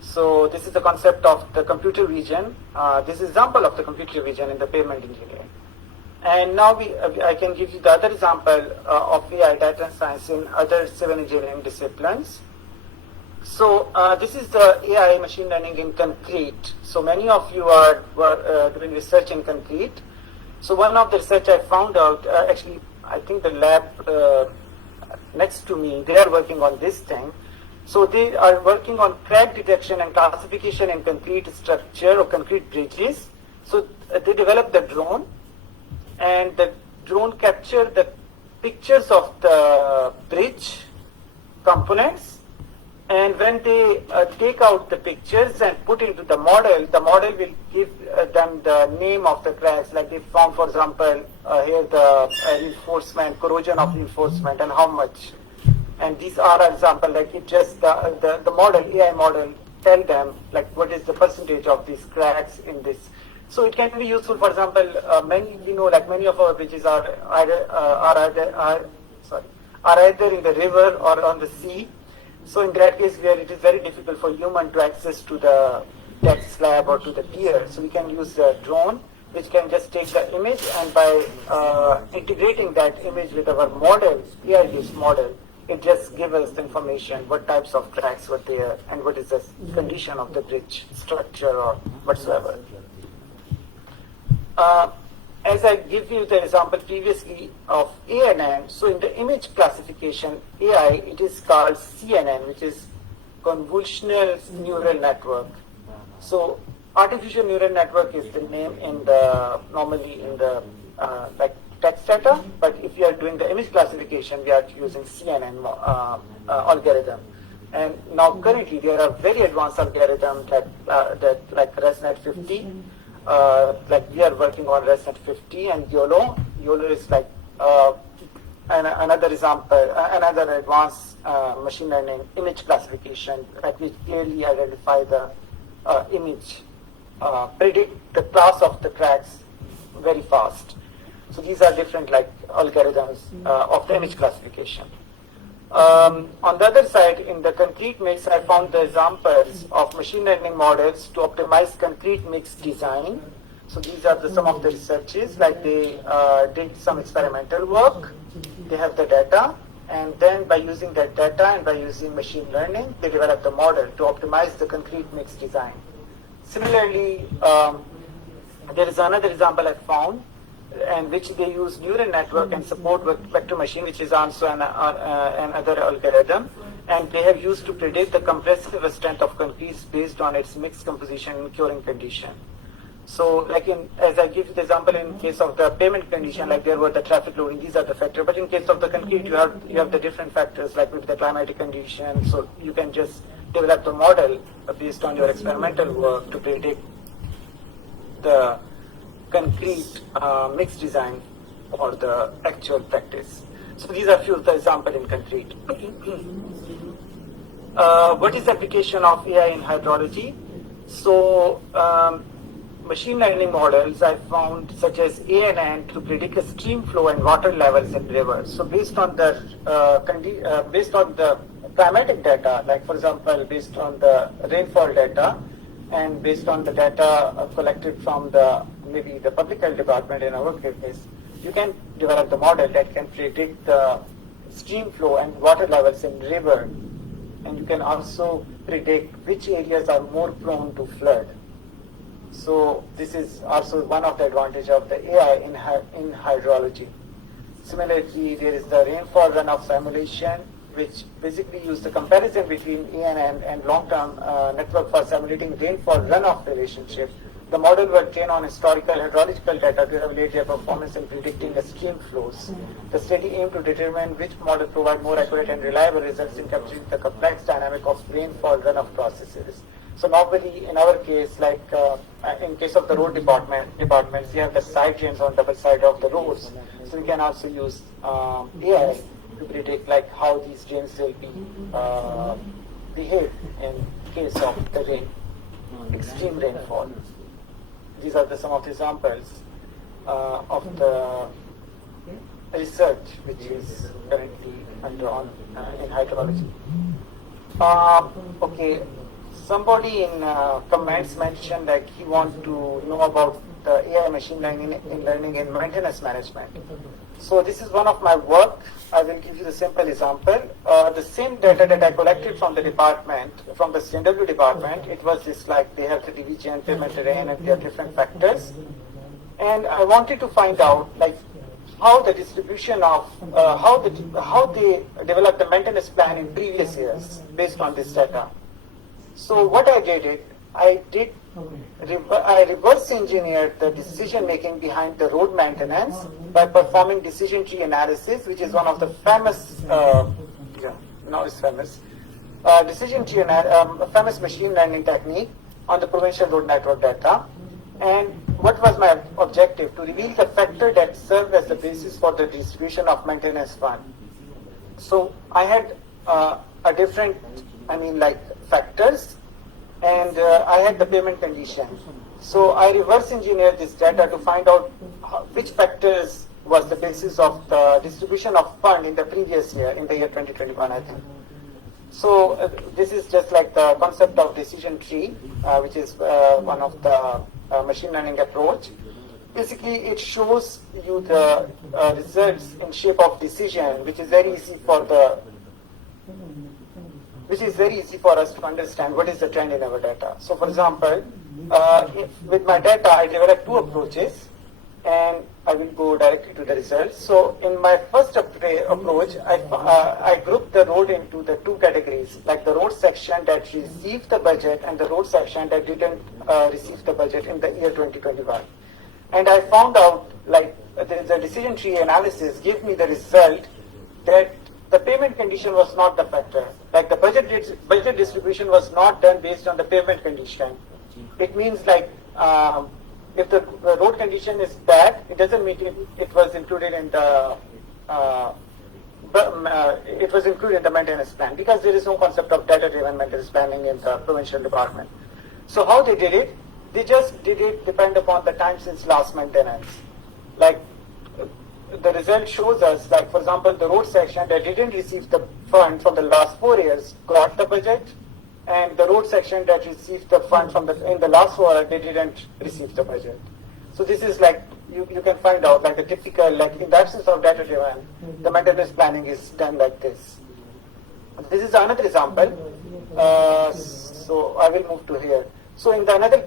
So this is the concept of the computer vision. This is example of the computer vision in the pavement engineering. And now I can give you the other example of AI data science in other civil engineering disciplines. So this is the AI machine learning in concrete. So many of you were doing research in concrete. So one of the research I found out, actually I think the lab next to me, they are working on this thing. So they are working on crack detection and classification in concrete structure or concrete bridges. So they developed the drone, and the drone captured the pictures of the bridge components, and when they take out the pictures and put into the model will give them the name of the cracks. Like they found, for example, here the reinforcement, corrosion of reinforcement, and how much. And these are example, like it just the model, AI model, tell them like what is the percentage of these cracks in this. So it can be useful. For example, many of our bridges are either in the river or on the sea. So in that case, where it is very difficult for human to access to the deck slab or to the pier, so we can use the drone, which can just take the image, and by integrating that image with our model, AI-based model, it just gives us the information, what types of cracks were there, and what is the condition of the bridge structure or whatsoever. As I give you the example previously of ANN, so in the image classification AI, it is called CNN, which is convolutional neural network. So artificial neural network is the name normally in the like text data, but if you are doing the image classification, we are using CNN algorithm. And now currently there are very advanced algorithms that like ResNet 50. Like we are working on ResNet 50 and YOLO. YOLO is like another example, another advanced machine learning image classification, like which clearly identify the image, predict the class of the cracks very fast. So these are different like algorithms of the image classification. On the other side, in the concrete mix, I found the examples of machine learning models to optimize concrete mix design. So these are some of the researches, like they did some experimental work, they have the data, and then by using that data and by using machine learning, they developed a model to optimize the concrete mix design. Similarly, there is another example I found, and which they use neural network and support vector machine, which is also another algorithm, and they have used to predict the compressive strength of concrete based on its mixed composition and curing condition. So like as I give you the example in case of the pavement condition, like there were the traffic loading, these are the factors, but in case of the concrete, you have the different factors, like with the climatic conditions, so you can just develop the model based on your experimental work to predict the concrete mix design or the actual practice. So these are few of the examples in concrete. What is the application of AI in hydrology? So machine learning models I found, such as ANN, to predict stream flow and water levels in rivers. So based on the climatic data, like for example, based on the rainfall data, and based on the data collected from maybe the public health department in our case, you can develop the model that can predict the stream flow and water levels in river and you can also predict which areas are more prone to flood. So this is also one of the advantages of the AI in hydrology. Similarly, there is the rainfall runoff simulation, which basically use the comparison between ANN and long-term network for simulating rainfall runoff relationship. The model was trained on historical hydrological data to evaluate their performance in predicting the stream flows. The study aimed to determine which model provide more accurate and reliable results in capturing the complex dynamic of rainfall runoff processes. So normally, in our case, like in case of the road departments, we have the side drains on double side of the roads. So we can also use AI to predict like how these drains will be behave in case of the rain, extreme rainfall. These are some of the examples of the research which is currently undergone in hydrology. Okay, somebody in comments mentioned that he wants to know about the AI machine learning in maintenance management. So this is one of my work. I will give you the simple example. The same data that I collected from the department, from the CNW department, it was just like they have the division, pavement terrain, and there are different factors. And I wanted to find out like how the distribution of, how they developed the maintenance plan in previous years based on this data. So what I did, I reverse engineered the decision making behind the road maintenance by performing decision tree analysis, which is one of the famous, now it's famous, decision tree famous machine learning technique on the provincial road network data. And what was my objective? To reveal the factor that served as the basis for the distribution of maintenance fund. So I had a different, factors, and I had the payment condition. So I reverse engineered this data to find out which factors was the basis of the distribution of fund in the previous year, in the year 2021, I think. So this is just like the concept of decision tree, which is one of the machine learning approach. Basically, it shows you the results in shape of decision, which is very easy for us to understand what is the trend in our data. So, for example, with my data, I developed two approaches, and I will go directly to the results. So, in my first approach, I grouped the road into the two categories, like the road section that received the budget and the road section that didn't receive the budget in the year 2021. And I found out, like, the decision tree analysis gave me the result that the payment condition was not the factor. Like the budget distribution was not done based on the payment condition. It means like if the road condition is bad, it doesn't mean it was included in the maintenance plan, because there is no concept of data-driven maintenance planning in the provincial department. So how they did it? They just did it depend upon the time since last maintenance. Like the result shows us, like for example, the road section that didn't receive the fund from the last 4 years got the budget, and the road section that received the fund in the last 4 years, they didn't receive the budget. So this is like, you can find out like the typical, like in the absence of data driven, the maintenance planning is done like this. This is another example. So I will move to here. So in the another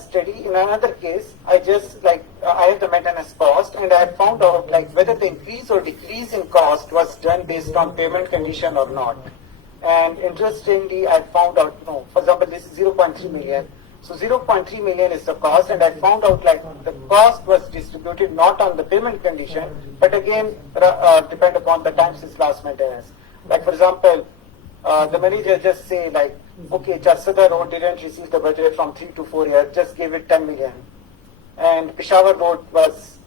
study, in another case, I just like, I have the maintenance cost, and I found out like whether the increase or decrease in cost was done based on payment condition or not. And interestingly, I found out, no, for example, this is 0.3 million. So 0.3 million is the cost, and I found out like the cost was distributed not on the payment condition, but again, depend upon the time since last maintenance. Like for example, the manager just say like, okay, Charsada Road didn't receive the budget from 3 to 4 years, just give it 10 million. And Peshawar Road was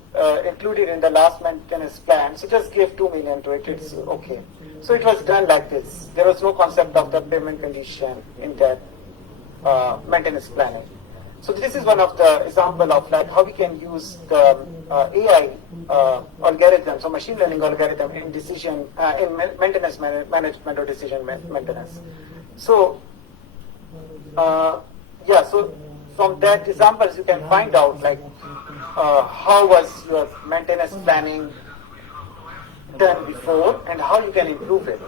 included in the last maintenance plan, so just give 2 million to it, it's okay. So it was done like this. There was no concept of the payment condition in that maintenance planning. So this is one of the example of like how we can use the AI algorithms or machine learning algorithm in decision, in maintenance management or decision maintenance. So, so from that examples you can find out like how was your maintenance planning done before and how you can improve it.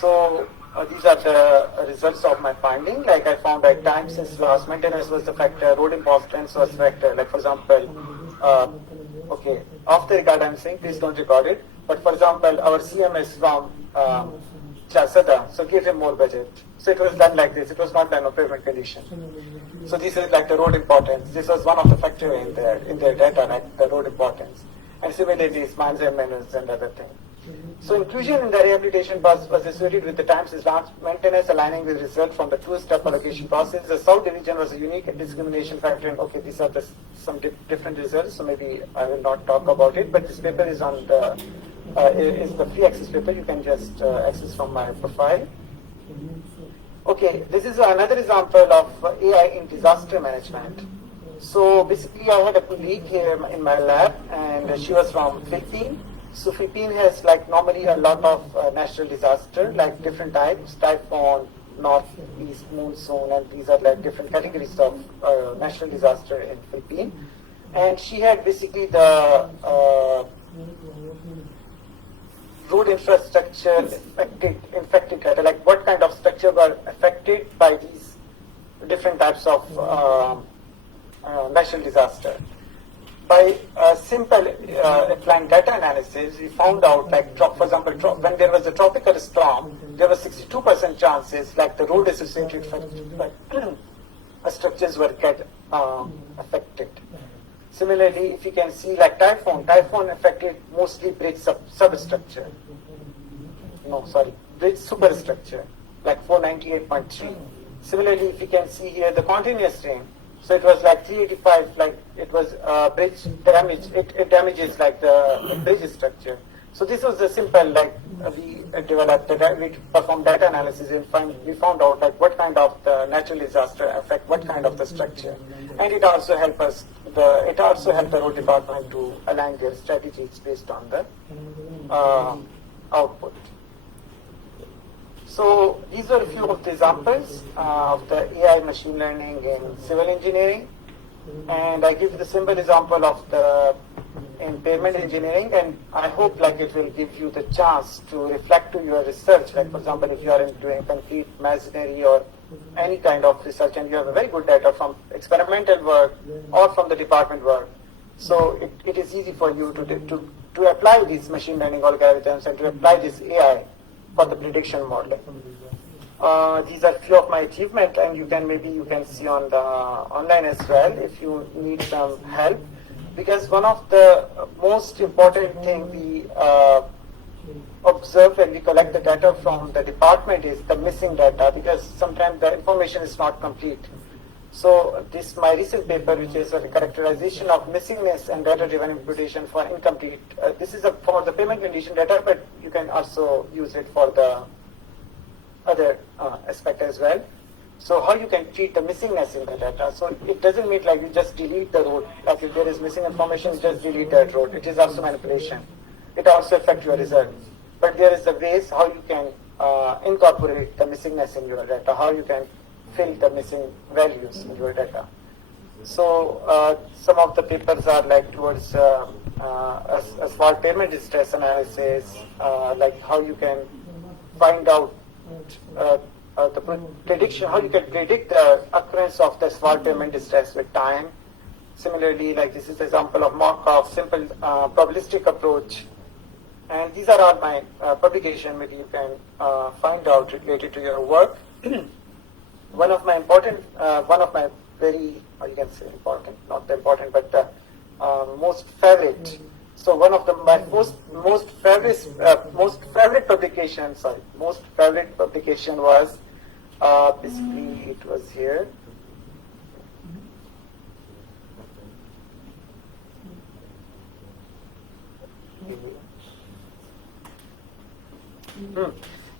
So these are the results of my finding. Like I found that time since loss, maintenance was the factor, road importance was factor. Like for example, okay, off the record I'm saying, please don't record it. But for example, our CM is from Chasada, so give him more budget. So it was done like this. It was not done on pavement condition. So this is like the road importance. This was one of the factor in their data, like the road importance. And similarly, smiles and manners and other things. So inclusion in the rehabilitation was associated with the times advanced maintenance aligning with result from the two-step allocation process. The South Division was a unique discrimination factor. And okay, these are some different results, so maybe I will not talk about it. But this paper is on the is the free access paper. You can just access from my profile. Okay, this is another example of AI in disaster management. So basically, I had a colleague here in my lab, and she was from Philippines. So Philippines has like normally a lot of natural disaster, like different types, typhoon, northeast monsoon, and these are like different categories of natural disaster in Philippines. And she had basically the road infrastructure infected data, like what kind of structure were affected by these different types of natural disaster. By simple applying data analysis, we found out, like, for example, when there was a tropical storm, there was 62% chances, like the road associated structures were get affected. Similarly, if you can see, like typhoon affected mostly bridge substructure. Bridge superstructure, like 498.3. Similarly, if you can see here, the continuous rain. So it was like 385, like it was bridge damage. It damages like the bridge structure. So this was the simple, like we developed, we performed data analysis and we found out like what kind of the natural disaster affect what kind of the structure. And it also helped us, it also helped the road department to align their strategies based on the output. So these are a few of the examples of the AI machine learning in civil engineering. And I give the simple example of the in pavement engineering, and I hope like it will give you the chance to reflect to your research. Like for example, if you are doing concrete, masonry, or any kind of research, and you have a very good data from experimental work or from the department work, so it is easy for you to apply these machine learning algorithms and to apply this AI for the prediction modeling. These are few of my achievements, and you can see on the online as well if you need some help. Because one of the most important thing we observe when we collect the data from the department is the missing data, because sometimes the information is not complete. So this my recent paper, which is a characterization of missingness and data-driven imputation for incomplete. This is for the payment condition data, but you can also use it for the other aspect as well. So how you can treat the missingness in the data. So it doesn't mean like you just delete the road. Like if there is missing information, just delete that road. It is also manipulation. It also affects your result. But there is a ways how you can incorporate the missingness in your data, how you can fill the missing values in your data. So some of the papers are like towards asphalt pavement distress analysis, like how you can find out the prediction, how you can predict the occurrence of the asphalt pavement distress with time. Similarly, like this is an example of Markov, simple probabilistic approach. And these are all my publication, maybe you can find out related to your work. One of my very, or you can say important, not the important, but the most favorite. So one of my most favorite publication was basically it was here.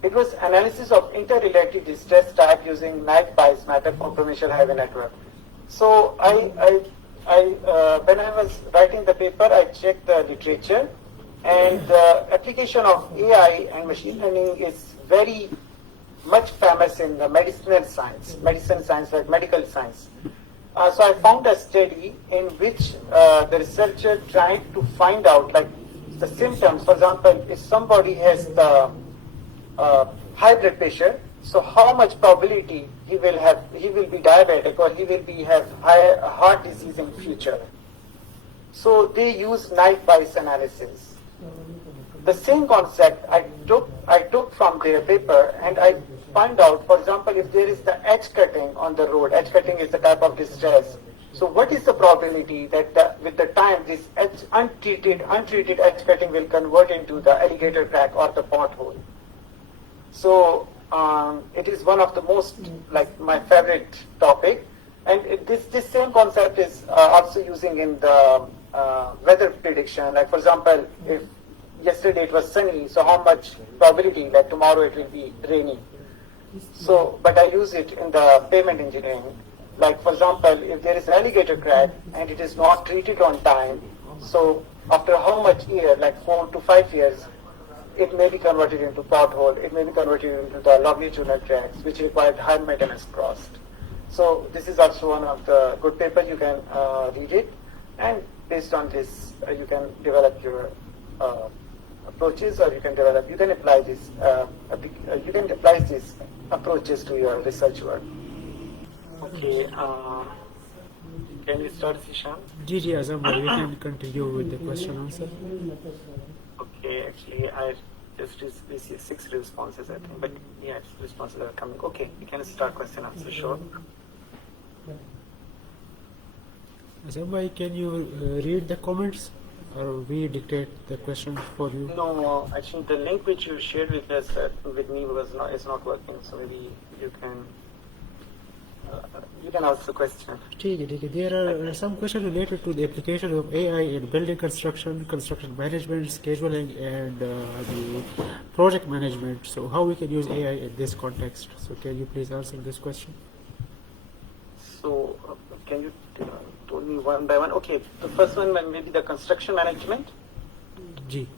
It was analysis of interrelated distress type using night bias method for provincial highway network. So when I was writing the paper, I checked the literature, and the application of AI and machine learning is very much famous in the medicine science like medical science. So I found a study in which the researcher tried to find out like the symptoms. For example, if somebody has the high blood pressure, so how much probability he will be diabetic or he will have heart disease in future. So they use knife bias analysis. The same concept I took from their paper, and I find out, for example, if there is the edge cutting on the road. Edge cutting is the type of distress. So what is the probability that with the time this untreated edge cutting will convert into the alligator crack or the pothole? So it is one of the most, like, my favorite topic, and this same concept is also using in the weather prediction. Like, for example, if yesterday it was sunny, so how much probability that tomorrow it will be rainy? So, but I use it in the pavement engineering. Like, for example, if there is an alligator crack and it is not treated on time, so after how much year, like 4 to 5 years, it may be converted into pothole, it may be converted into the longitudinal cracks, which require high maintenance cost. So this is also one of the good papers. You can read it, and based on this, you can develop your approaches, or you can apply this approaches to your research work. Okay, can we start, Sishan? Ji Azam, we can continue with the question answer. Okay, actually I just received 6 responses, I think, but yeah, responses are coming. Okay, we can start question answer, sure. Azam, can you read the comments, or we dictate the question for you? No, actually the link which you shared with us, with me is not working, so maybe you can ask the question. There are some questions related to the application of AI in building construction management, scheduling, and the project management. So how we can use AI in this context? So can you please answer this question? So can you tell me one by one? Okay, the first one maybe the construction management. G.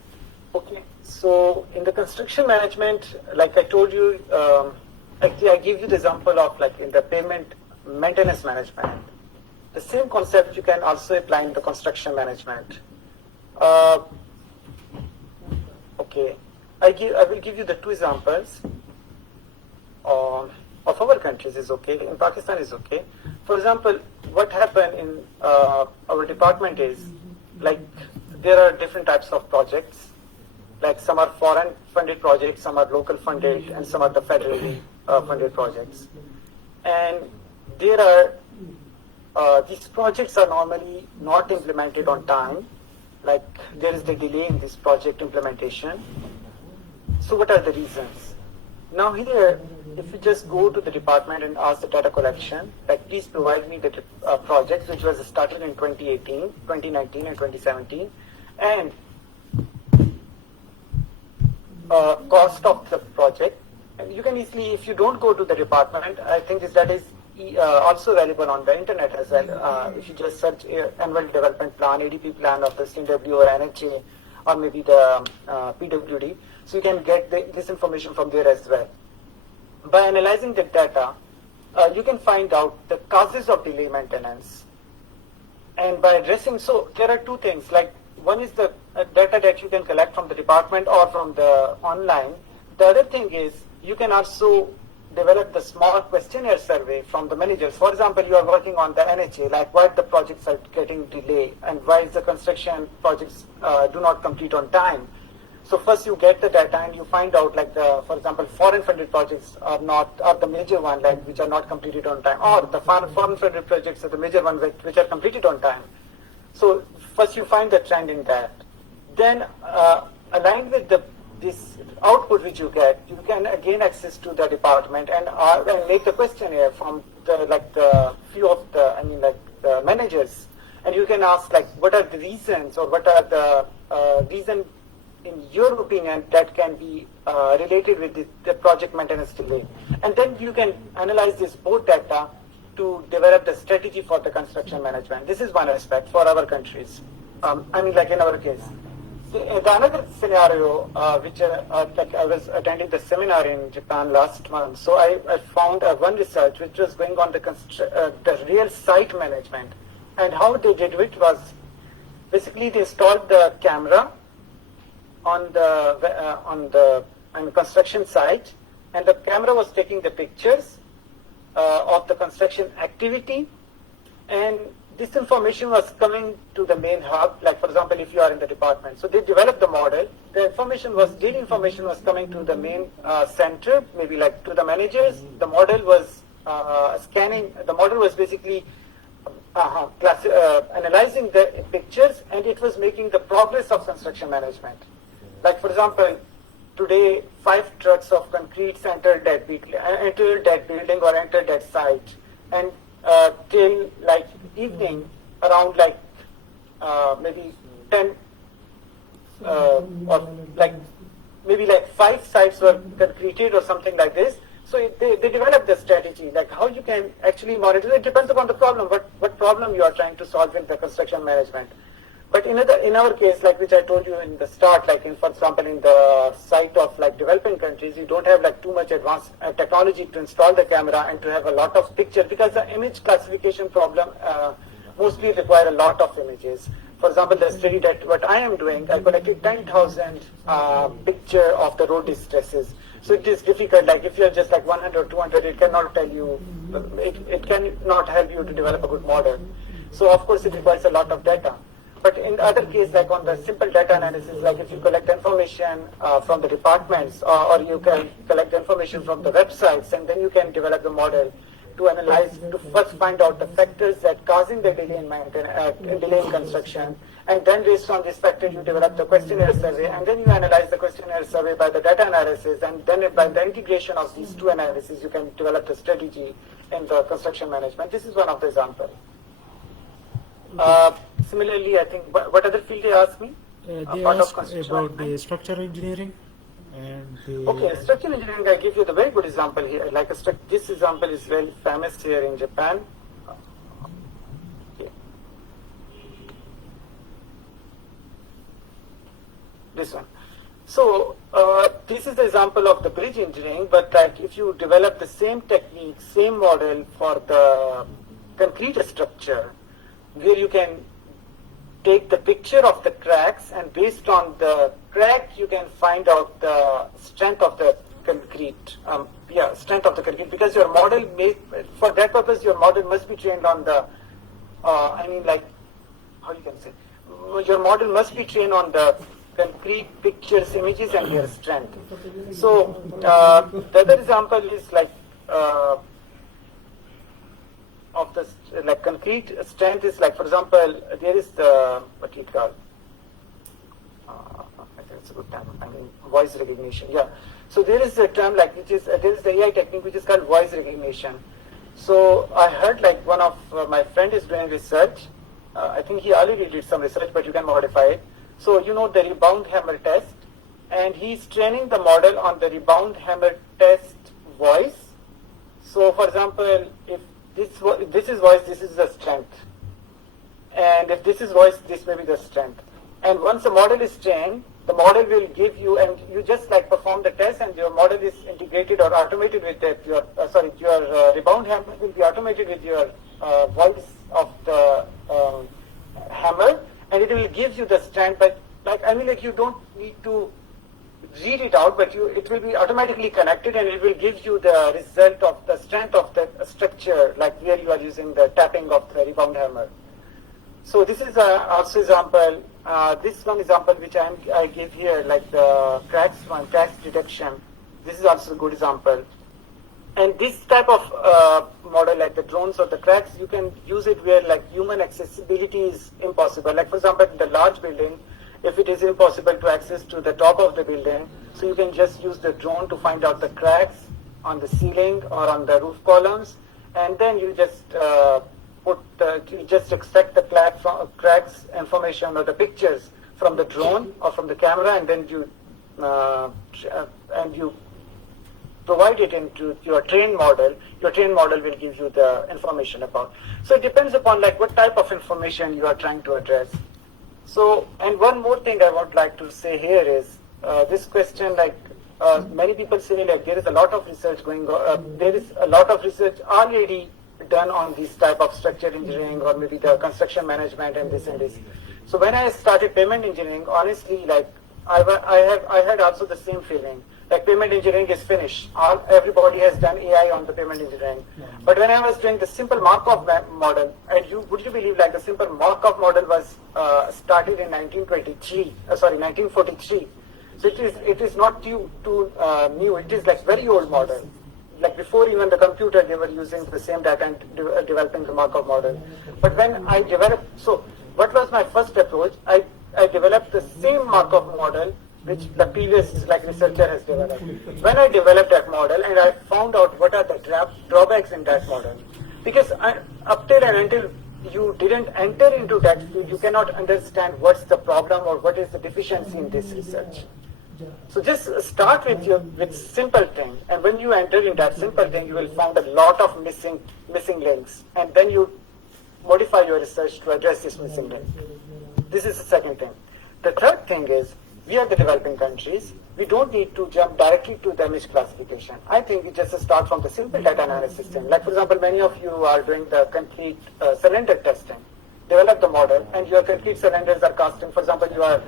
Okay, so in the construction management, like I told you, actually I give you the example of, like, in the pavement maintenance management. The same concept you can also apply in the construction management. Okay, I will give you the 2 examples of our countries. Is okay. In Pakistan is okay. For example, what happened in our department is, like, there are different types of projects. Like, some are foreign funded projects, some are local funded, and some are the federally funded projects. And there are these projects are normally not implemented on time. Like, there is the delay in this project implementation. So what are the reasons? Now here, if you just go to the department and ask the data collection, like, please provide me the projects which was started in 2018, 2019 and 2017, and cost of the project. And you can easily, if you don't go to the department, I think that is also available on the internet as well. If you just search annual development plan, ADP plan of the CNW or NHA, or maybe the PWD, so you can get this information from there as well. By analyzing the data, you can find out the causes of delay maintenance. And by addressing, so there are 2 things, like, one is the data that you can collect from the department or from the online. The other thing is, you can also develop the small questionnaire survey from the managers. For example, you are working on the NHA, like, why the projects are getting delayed and why is the construction projects do not complete on time. So first you get the data and you find out, like, for example, foreign funded projects are the major one, like, which are not completed on time, or the foreign funded projects are the major one which are completed on time. So first you find the trend in that. Then aligned with this output which you get, you can gain access to the department and make the questionnaire from the few of the managers, and you can ask, like, what are the reasons, or what are the reasons in your opinion that can be related with the project maintenance delay. And then you can analyze this both data to develop the strategy for the construction management. This is one aspect for our countries. Like in our case. The another scenario, which I was attending the seminar in Japan last month. So I found one research which was going on the real site management, and how they did it was basically they installed the camera on the construction site, and the camera was taking the pictures of the construction activity, and this information was coming to the main hub, like for example, if you are in the department. So they developed the model. The daily information was coming to the main center, maybe like to the managers. The model was scanning, the model was basically analyzing the pictures, and it was making the progress of construction management. Like for example, today 5 trucks of concrete entered that building or entered that site, and till like evening around like maybe 10 or like maybe like 5 sites were concreted or something like this. So they developed the strategy, like how you can actually monitor. It depends upon the problem, what problem you are trying to solve in the construction management. But in our case, like which I told you in the start, like for example, in the site of like developing countries, you don't have like too much advanced technology to install the camera and to have a lot of pictures, because the image classification problem mostly require a lot of images. For example, the study that what I am doing, I collected 10,000 picture of the road distresses. So it is difficult, like if you're just like 100 or 200, it cannot tell you, it cannot help you to develop a good model. So of course it requires a lot of data. But in other cases, like on the simple data analysis, like if you collect information from the departments, or you can collect information from the websites, and then you can develop the model to analyze, to first find out the factors that causing the delay in delay in construction, and then based on this factor you develop the questionnaire survey, and then you analyze the questionnaire survey by the data analysis, and then by the integration of these two analyses you can develop the strategy in the construction management. This is one of the examples. Similarly, I think, what other field they asked me? They asked about the structural engineering. And okay, structural engineering, I give you the very good example here. Like this example is very famous here in Japan. Okay. This one. So this is the example of the bridge engineering, but like if you develop the same technique, same model for the concrete structure, where you can take the picture of the cracks, and based on the crack you can find out the strength of the concrete. Strength of the concrete, because your model for that purpose your model must be trained on the your model must be trained on the concrete pictures, images, and their strength. So the other example is like of the like concrete strength is like, for example, there is the what you call I think it's a good time. I mean, voice recognition. Yeah. So there is a term like which is there is the AI technique which is called voice recognition. So I heard like one of my friend is doing research. I think he already did some research, but you can modify it. So you know the rebound hammer test, and he's training the model on the rebound hammer test voice. So for example, if this is voice, this is the strength. And if this is voice, this may be the strength. And once the model is trained, the model will give you, and you just like perform the test, and your model is integrated or automated with that. Your rebound hammer will be automated with your voice of the hammer, and it will give you the strength. But you don't need to read it out, but it will be automatically connected, and it will give you the result of the strength of the structure, like where you are using the tapping of the rebound hammer. So this is also example. This one example which I give here, like the cracks detection. This is also a good example. And this type of model, like the drones or the cracks, you can use it where like human accessibility is impossible. Like for example, in the large building, if it is impossible to access to the top of the building, so you can just use the drone to find out the cracks on the ceiling or on the roof columns, and then you just extract the cracks information or the pictures from the drone or from the camera, and then you provide it into your trained model. Your trained model will give you the information about. So it depends upon like what type of information you are trying to address. So, and one more thing I would like to say here is this question, like many people say like there is a lot of research going on, there is a lot of research already done on this type of structural engineering or maybe the construction management and this and this. So when I started pavement engineering, honestly, like I had also the same feeling. Like pavement engineering is finished. Everybody has done AI on the pavement engineering. But when I was doing the simple Markov model, and would you believe like the simple Markov model was started in 1943. So it is not too new. It is like very old model. Like before even the computer, they were using the same data and developing the Markov model. But when I developed, so what was my first approach? I developed the same Markov model which the previous researcher has developed. When I developed that model and I found out what are the drawbacks in that model, because up till and until you didn't enter into that field, you cannot understand what's the problem or what is the deficiency in this research. So just start with simple thing, and when you enter in that simple thing, you will find a lot of missing links, and then you modify your research to address this missing link. This is the second thing. The third thing is, we are the developing countries. We don't need to jump directly to the image classification. I think we just start from the simple data analysis thing. Like for example, many of you are doing the concrete cylinder testing. Develop the model, and your concrete cylinders are casting. For example, you are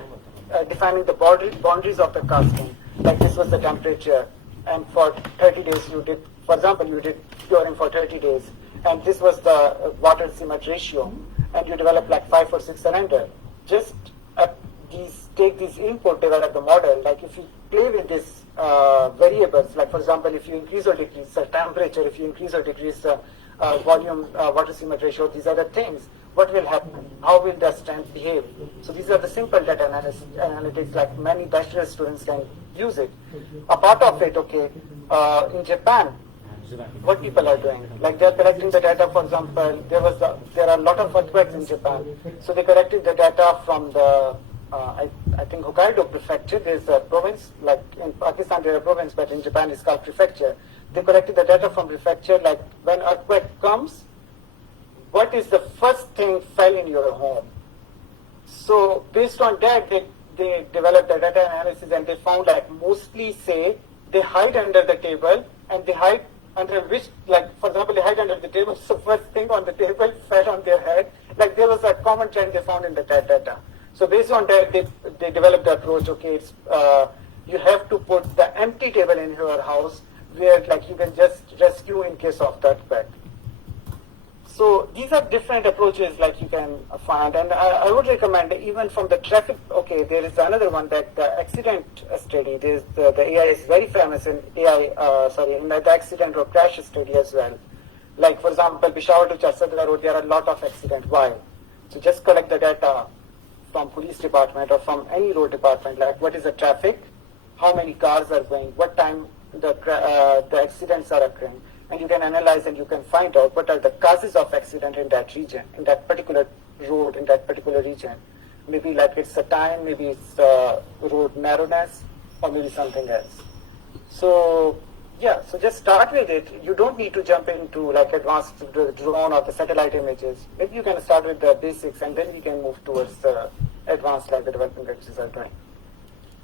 defining the boundaries of the casting. Like this was the temperature, and for 30 days you did, for example, you did curing for 30 days, and this was the water cement ratio, and you develop like 5 or 6 cylinder. Just take these input, develop the model. Like if you play with these variables, like for example, if you increase or decrease the temperature, if you increase or decrease the volume, water cement ratio, these are the things. What will happen? How will the strength behave? So these are the simple data analytics, like many bachelor students can use it. A part of it, okay, in Japan, what people are doing, like they are collecting the data. For example, there are a lot of earthquakes in Japan, so they collected the data from the I think Hokkaido prefecture. There's a province, like in Pakistan there are a province, but in Japan it's called prefecture. They collected the data from prefecture, like when earthquake comes, what is the first thing fell in your home? So based on that, they developed the data analysis, and they found like mostly say they hide under the table, and they hide under which, like for example, they hide under the table, so first thing on the table fell on their head. Like there was a common trend they found in the data. So based on that, they developed the approach, okay, it's, you have to put the empty table in your house where like you can just rescue in case of the earthquake. So these are different approaches like you can find, and I would recommend even from the traffic. Okay, there is another one, that the accident study. The AI is very famous in in the accident or crash study as well. Like for example, Shibaura to Charsadra road, there are a lot of accidents. Why? So just collect the data from police department or from any road department. Like what is the traffic, how many cars are going, what time the accidents are occurring. And you can analyze and you can find out what are the causes of accident in that region, in that particular road, in that particular region. Maybe like it's the time, maybe it's the road narrowness, or maybe something else. So yeah, so just start with it. You don't need to jump into like advanced drone or the satellite images. Maybe you can start with the basics, and then you can move towards the advanced like the developing countries are doing.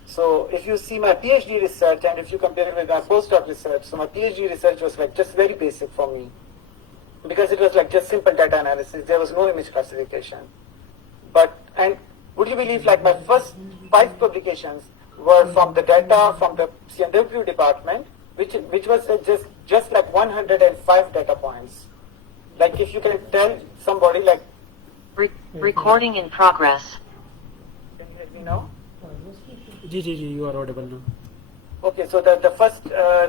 So if you see my Ph.D. research and if you compare it with my postdoc research, so my Ph.D. research was like just very basic for me, because it was like just simple data analysis. There was no image classification. And would you believe like my first 5 publications were from the data from the CNW department, which was just like 105 data points. Like if you can tell somebody like... Recording in progress. Can you hear me now? You are audible now. Okay, so the first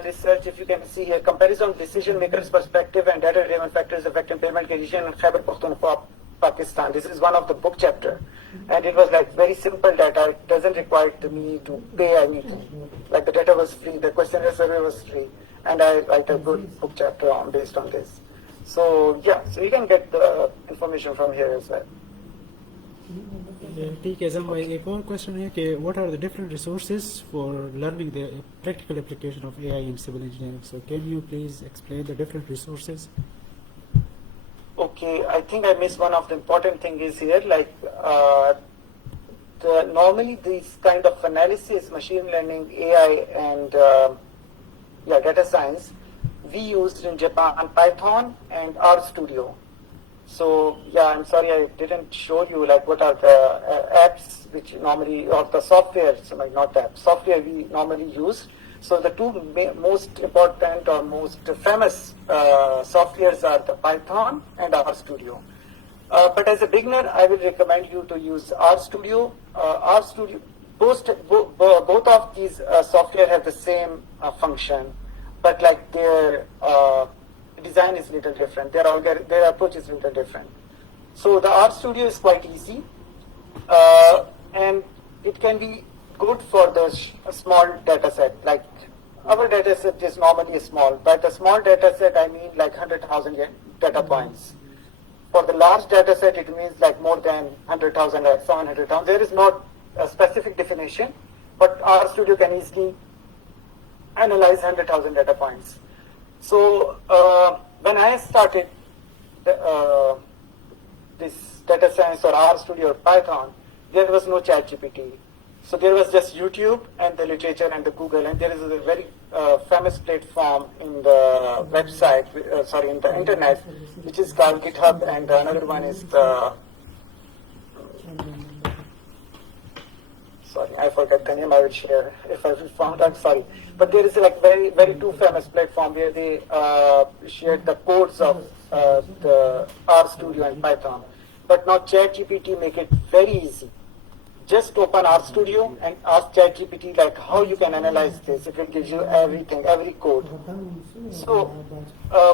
research, if you can see here, comparison of decision makers' perspective and data-driven factors affecting pavement region in Khyber Pakhtunkhwa, Pakistan. This is one of the book chapter, and it was like very simple data. It doesn't require me to pay anything. Like the data was free, the questionnaire survey was free, and I write a good book chapter based on this. So yeah, so you can get the information from here as well. ठीक है Azam भाई, एक और question है कि what are the different resources for learning the practical application of AI in civil engineering? So can you please explain the different resources? Okay, I think I missed one of the important things is here, like normally these kind of analysis, machine learning, AI, and data science, we used in Japan Python and RStudio. So yeah, I'm sorry I didn't show you like what are the apps which normally, or the software, so like not apps, software we normally use So the two most important or most famous softwares are the Python and RStudio. But as a beginner, I will recommend you to use RStudio. RStudio, both of these software have the same function, but like their design is a little different. Their approach is a little different. So the RStudio is quite easy, and it can be good for the small data set. Like our data set is normally small, but a small data set, I mean like 100,000 data points. For the large data set, it means like more than 100,000, like 700,000. There is not a specific definition, but RStudio can easily analyze 100,000 data points. So when I started this data science or RStudio or Python, there was no ChatGPT. So there was just YouTube and the literature and the Google, and there is a very famous platform in the website, in the internet, which is called GitHub, and another one is the, sorry, I forgot the name, I will share if I will found, I'm sorry. But there is like very two famous platform where they shared the codes of the RStudio and Python. But now ChatGPT make it very easy. Just open RStudio and ask ChatGPT like how you can analyze this. It will give you everything, every code. So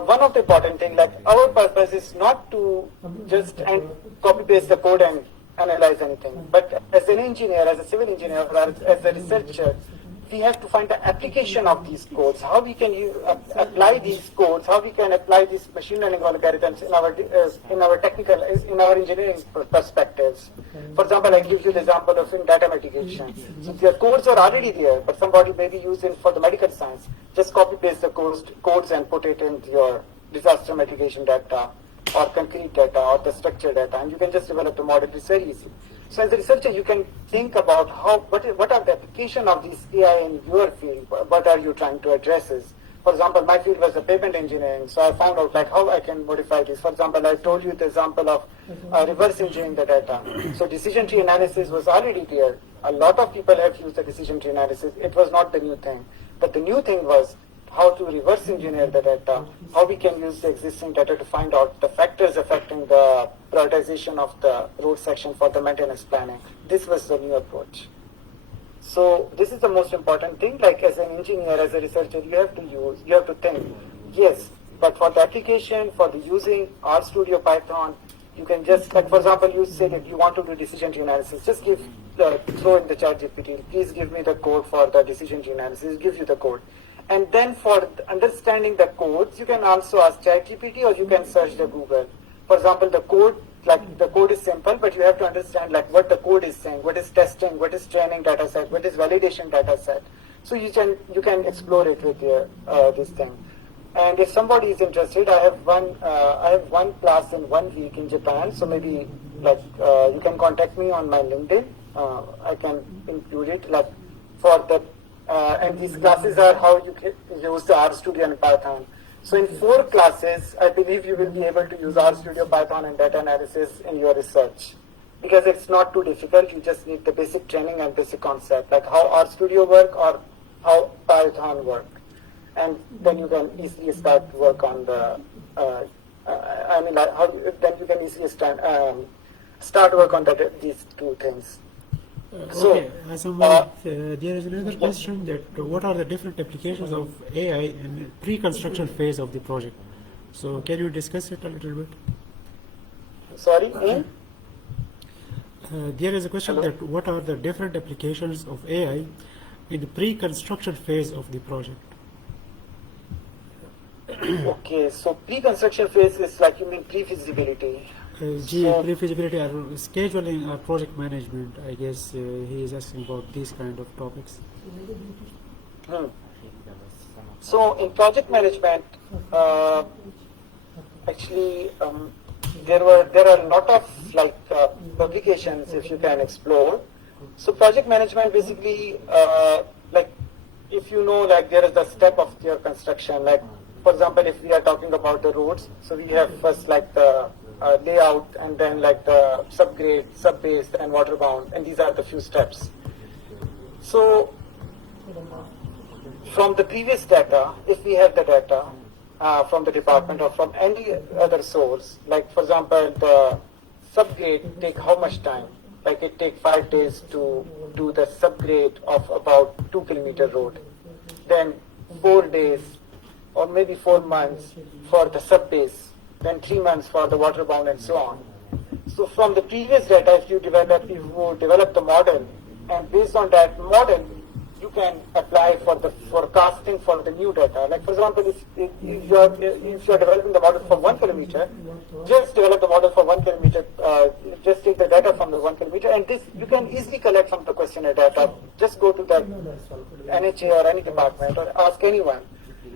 one of the important things, like our purpose is not to just copy paste the code and analyze anything. But as an engineer, as a civil engineer, or as a researcher, we have to find the application of these codes, how we can apply these codes, how we can apply these machine learning algorithms in our engineering perspectives. For example, I give you the example of in data mitigation. So your codes are already there, but somebody may be using for the medical science. Just copy paste the codes and put it into your disaster mitigation data or concrete data or the structure data, and you can just develop the model. It's very easy. So as a researcher, you can think about what are the application of these AI in your field? What are you trying to address? For example, my field was the pavement engineering, so I found out like how I can modify this. For example, I told you the example of reverse engineering the data. So decision tree analysis was already there. A lot of people have used the decision tree analysis. It was not the new thing, but the new thing was how to reverse engineer the data, how we can use the existing data to find out the factors affecting the prioritization of the road section for the maintenance planning. This was the new approach. So this is the most important thing. Like as an engineer, as a researcher, you have to think, yes, but for the application, for the using RStudio, Python, you can just, like for example, you say that you want to do decision tree analysis, just throw in the ChatGPT, please give me the code for the decision tree analysis, it gives you the code. And then for understanding the codes, you can also ask ChatGPT or you can search the Google. For example, the code is simple, but you have to understand like what the code is saying, what is testing, what is training data set, what is validation data set. So you can explore it with this thing. And if somebody is interested, I have one class in 1 week in Japan. So maybe like you can contact me on my LinkedIn. I can include it like for the. And these classes are how you can use the RStudio and Python. So in 4 classes, I believe you will be able to use RStudio, Python, and data analysis in your research. Because it's not too difficult, you just need the basic training and basic concept, like how RStudio work or how Python work. And then you can easily start work on the, then you can easily start work on these 2 things. Okay, Azam, there is another question that what are the different applications of AI in the pre-construction phase of the project? So can you discuss it a little bit? Sorry? There is a question that what are the different applications of AI in the pre-construction phase of the project? Okay, so pre-construction phase is like, you mean pre-feasibility? Pre-feasibility or scheduling or project management, I guess he is asking about these kind of topics. So in project management, actually there are a lot of like publications if you can explore. So project management basically like if you know like there is the step of your construction, like for example if we are talking about the roads, so we have first like the layout and then like the subgrade, subbase and waterbound, and these are the few steps. So from the previous data, if we have the data from the department or from any other source, like for example, the subgrade take how much time? Like it take 5 days to do the subgrade of about 2 kilometer road. Then 4 days or maybe 4 months for the subbase, then 3 months for the waterbound and so on. So from the previous data, if you develop the model, and based on that model, you can apply for the forecasting for the new data. Like for example, if you are developing the model for 1 kilometer, just develop the model for 1 kilometer. Just take the data from the 1 kilometer, and this you can easily collect from the questionnaire data. Just go to the NHA or any department or ask anyone.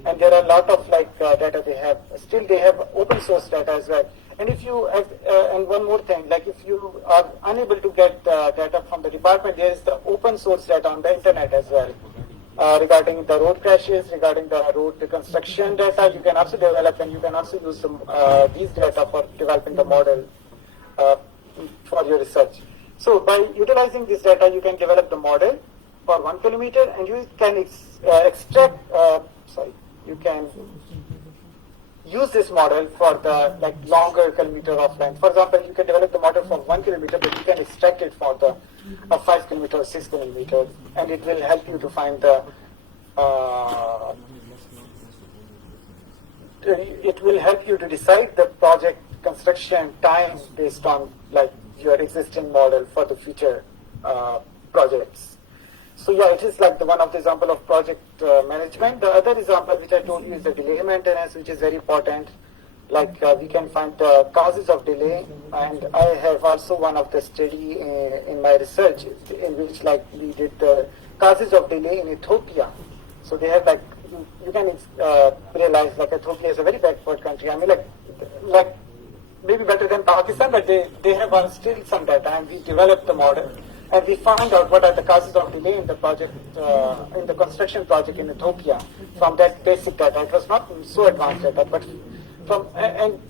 And there are a lot of data they have. Still, they have open source data as well. And if you have, and one more thing, like if you are unable to get data from the department, there is the open source data on the internet as well. Regarding the road crashes, regarding the road reconstruction data, you can also develop, and you can also use these data for developing the model for your research. So by utilizing this data, you can develop the model for 1 kilometer, and you can you can use this model for the longer kilometer of length. For example, you can develop the model for 1 kilometer, but you can extract it for the 5 kilometer or 6 kilometer, and it will help you to find the it will help you to decide the project construction time based on your existing model for the future projects. So yeah, it is one of the example of project management. The other example which I told you is the delay maintenance, which is very important. We can find the causes of delay, and I have also one of the study in my research in which we did the causes of delay in Ethiopia. So they have you can realize Ethiopia is a very backward country. I mean maybe better than Pakistan, but they have still some data, and we developed the model. And we found out what are the causes of delay in the project, in the construction project in Ethiopia from that basic data. It was not so advanced data, but from, and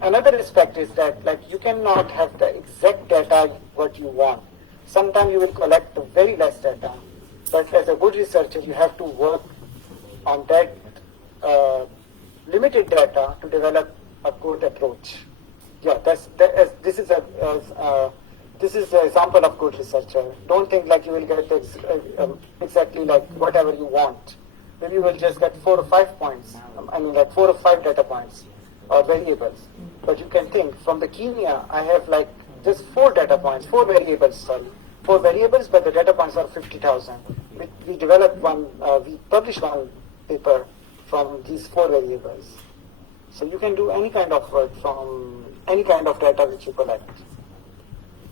another aspect is that you cannot have the exact data what you want. Sometimes you will collect the very less data, but as a good researcher, you have to work on that limited data to develop a good approach. Yeah, this is the example of good researcher. Don't think you will get exactly whatever you want. Maybe you will just get 4 or 5 points. 4 or 5 data points or variables. But you can think from the Kenya, I have just 4 data points, 4 variables, 4 variables, but the data points are 50,000. We developed we published one paper from these 4 variables. So you can do any kind of work from any kind of data which you collect.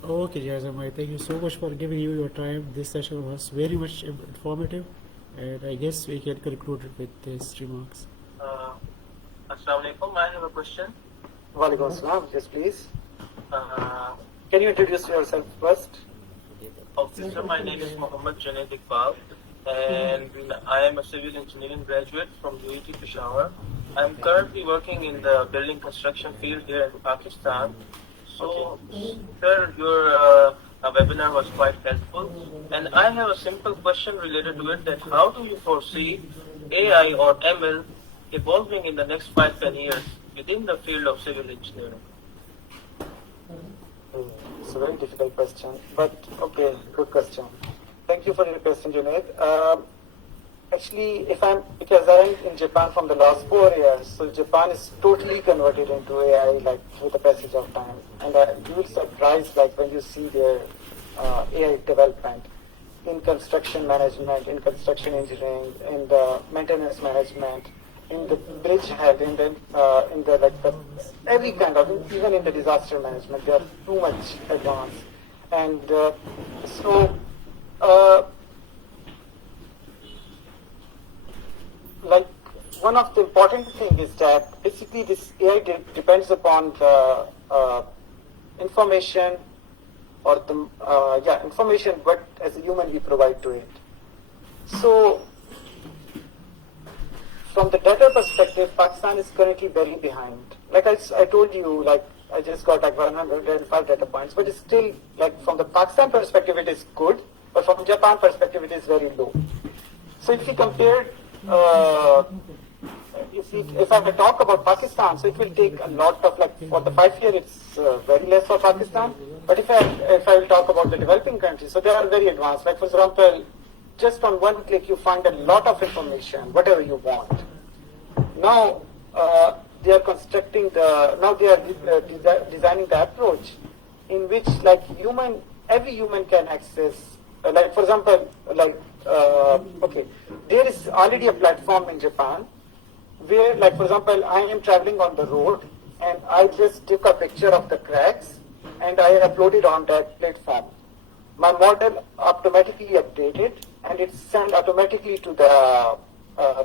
Okay, Azam, thank you so much for giving you your time. This session was very much informative, and I guess we can conclude it with these remarks. Assalamu alaikum. I have a question. Walaikum assalam. Yes, please. Can you introduce yourself first? Okay, sir. My name is Muhammad Junaid Iqbal, and I am a civil engineering graduate from UAT Peshawar. I am currently working in the building construction field here in Pakistan. So, sir, your webinar was quite helpful, and I have a simple question related to it, that how do you foresee AI or ML evolving in the next 5-10 years within the field of civil engineering? It's a very difficult question, but okay, good question. Thank you for your question, Junaid. Actually, because I'm in Japan from the last 4 years, so Japan is totally converted into AI through the passage of time. And you will surprise when you see their AI development in construction management, in construction engineering, in the maintenance management, in the bridge head, in the every kind of, even in the disaster management, they are too much advanced. And one of the important things is that basically this AI depends upon the information or the information what as a human we provide to it. So from the data perspective, Pakistan is currently barely behind. I told you, I just got 105 data points, but it's still from the Pakistan perspective it is good, but from Japan perspective it is very low. So if we compare, if I talk about Pakistan, so it will take a lot of, like, for the 5 year, it's very less for Pakistan. But if I will talk about the developing countries, so they are very advanced. Like, for example, just on one click, you find a lot of information, whatever you want. Now, they are constructing they are designing the approach in which, like, every human can access, like, for example, like, okay, there is already a platform in Japan where, like, for example, I am traveling on the road and I just took a picture of the cracks and I uploaded on that platform. My model automatically updated and it's sent automatically to the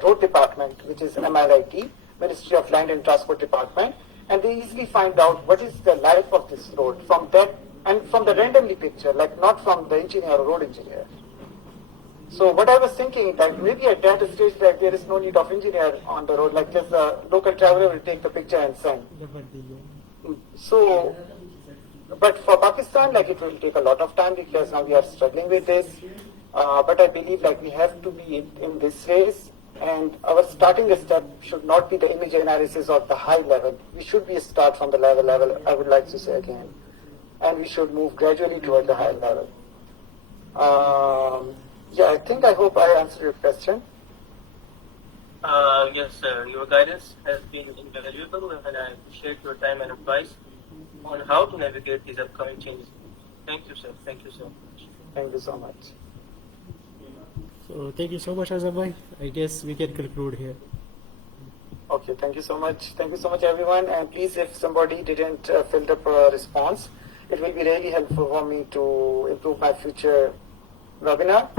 road department, which is MLIT, Ministry of Land and Transport Department, and they easily find out what is the life of this road from that, and from the randomly picture, like not from the engineer or road engineer. So what I was thinking that maybe at that stage, like, there is no need of engineer on the road, like just a local traveler will take the picture and send. So, but for Pakistan, like, it will take a lot of time because now we are struggling with this. But I believe, like, we have to be in this race, and our starting step should not be the image analysis of the high level. We should be start from the level, I would like to say again. And we should move gradually toward the high level. Yeah, I hope I answered your question. Yes, sir. Your guidance has been invaluable, and I appreciate your time and advice on how to navigate these upcoming changes. Thank you, sir. Thank you so much. Thank you so much. So thank you so much, Azam. I guess we can conclude here. Okay, thank you so much. Thank you so much, everyone. And please, if somebody didn't fill up a response, it will be really helpful for me to improve my future webinar.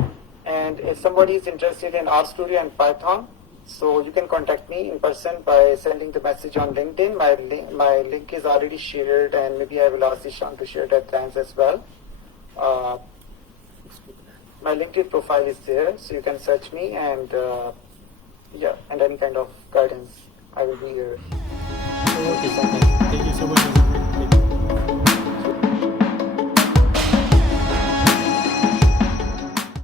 And if somebody is interested in RStudio and Python, so you can contact me in person by sending the message on LinkedIn. My link is already shared, and maybe I will ask Ishan to share that link as well. My LinkedIn profile is there, so you can search me, and yeah, and any kind of guidance, I will be here. Okay, thank you so much, Azam.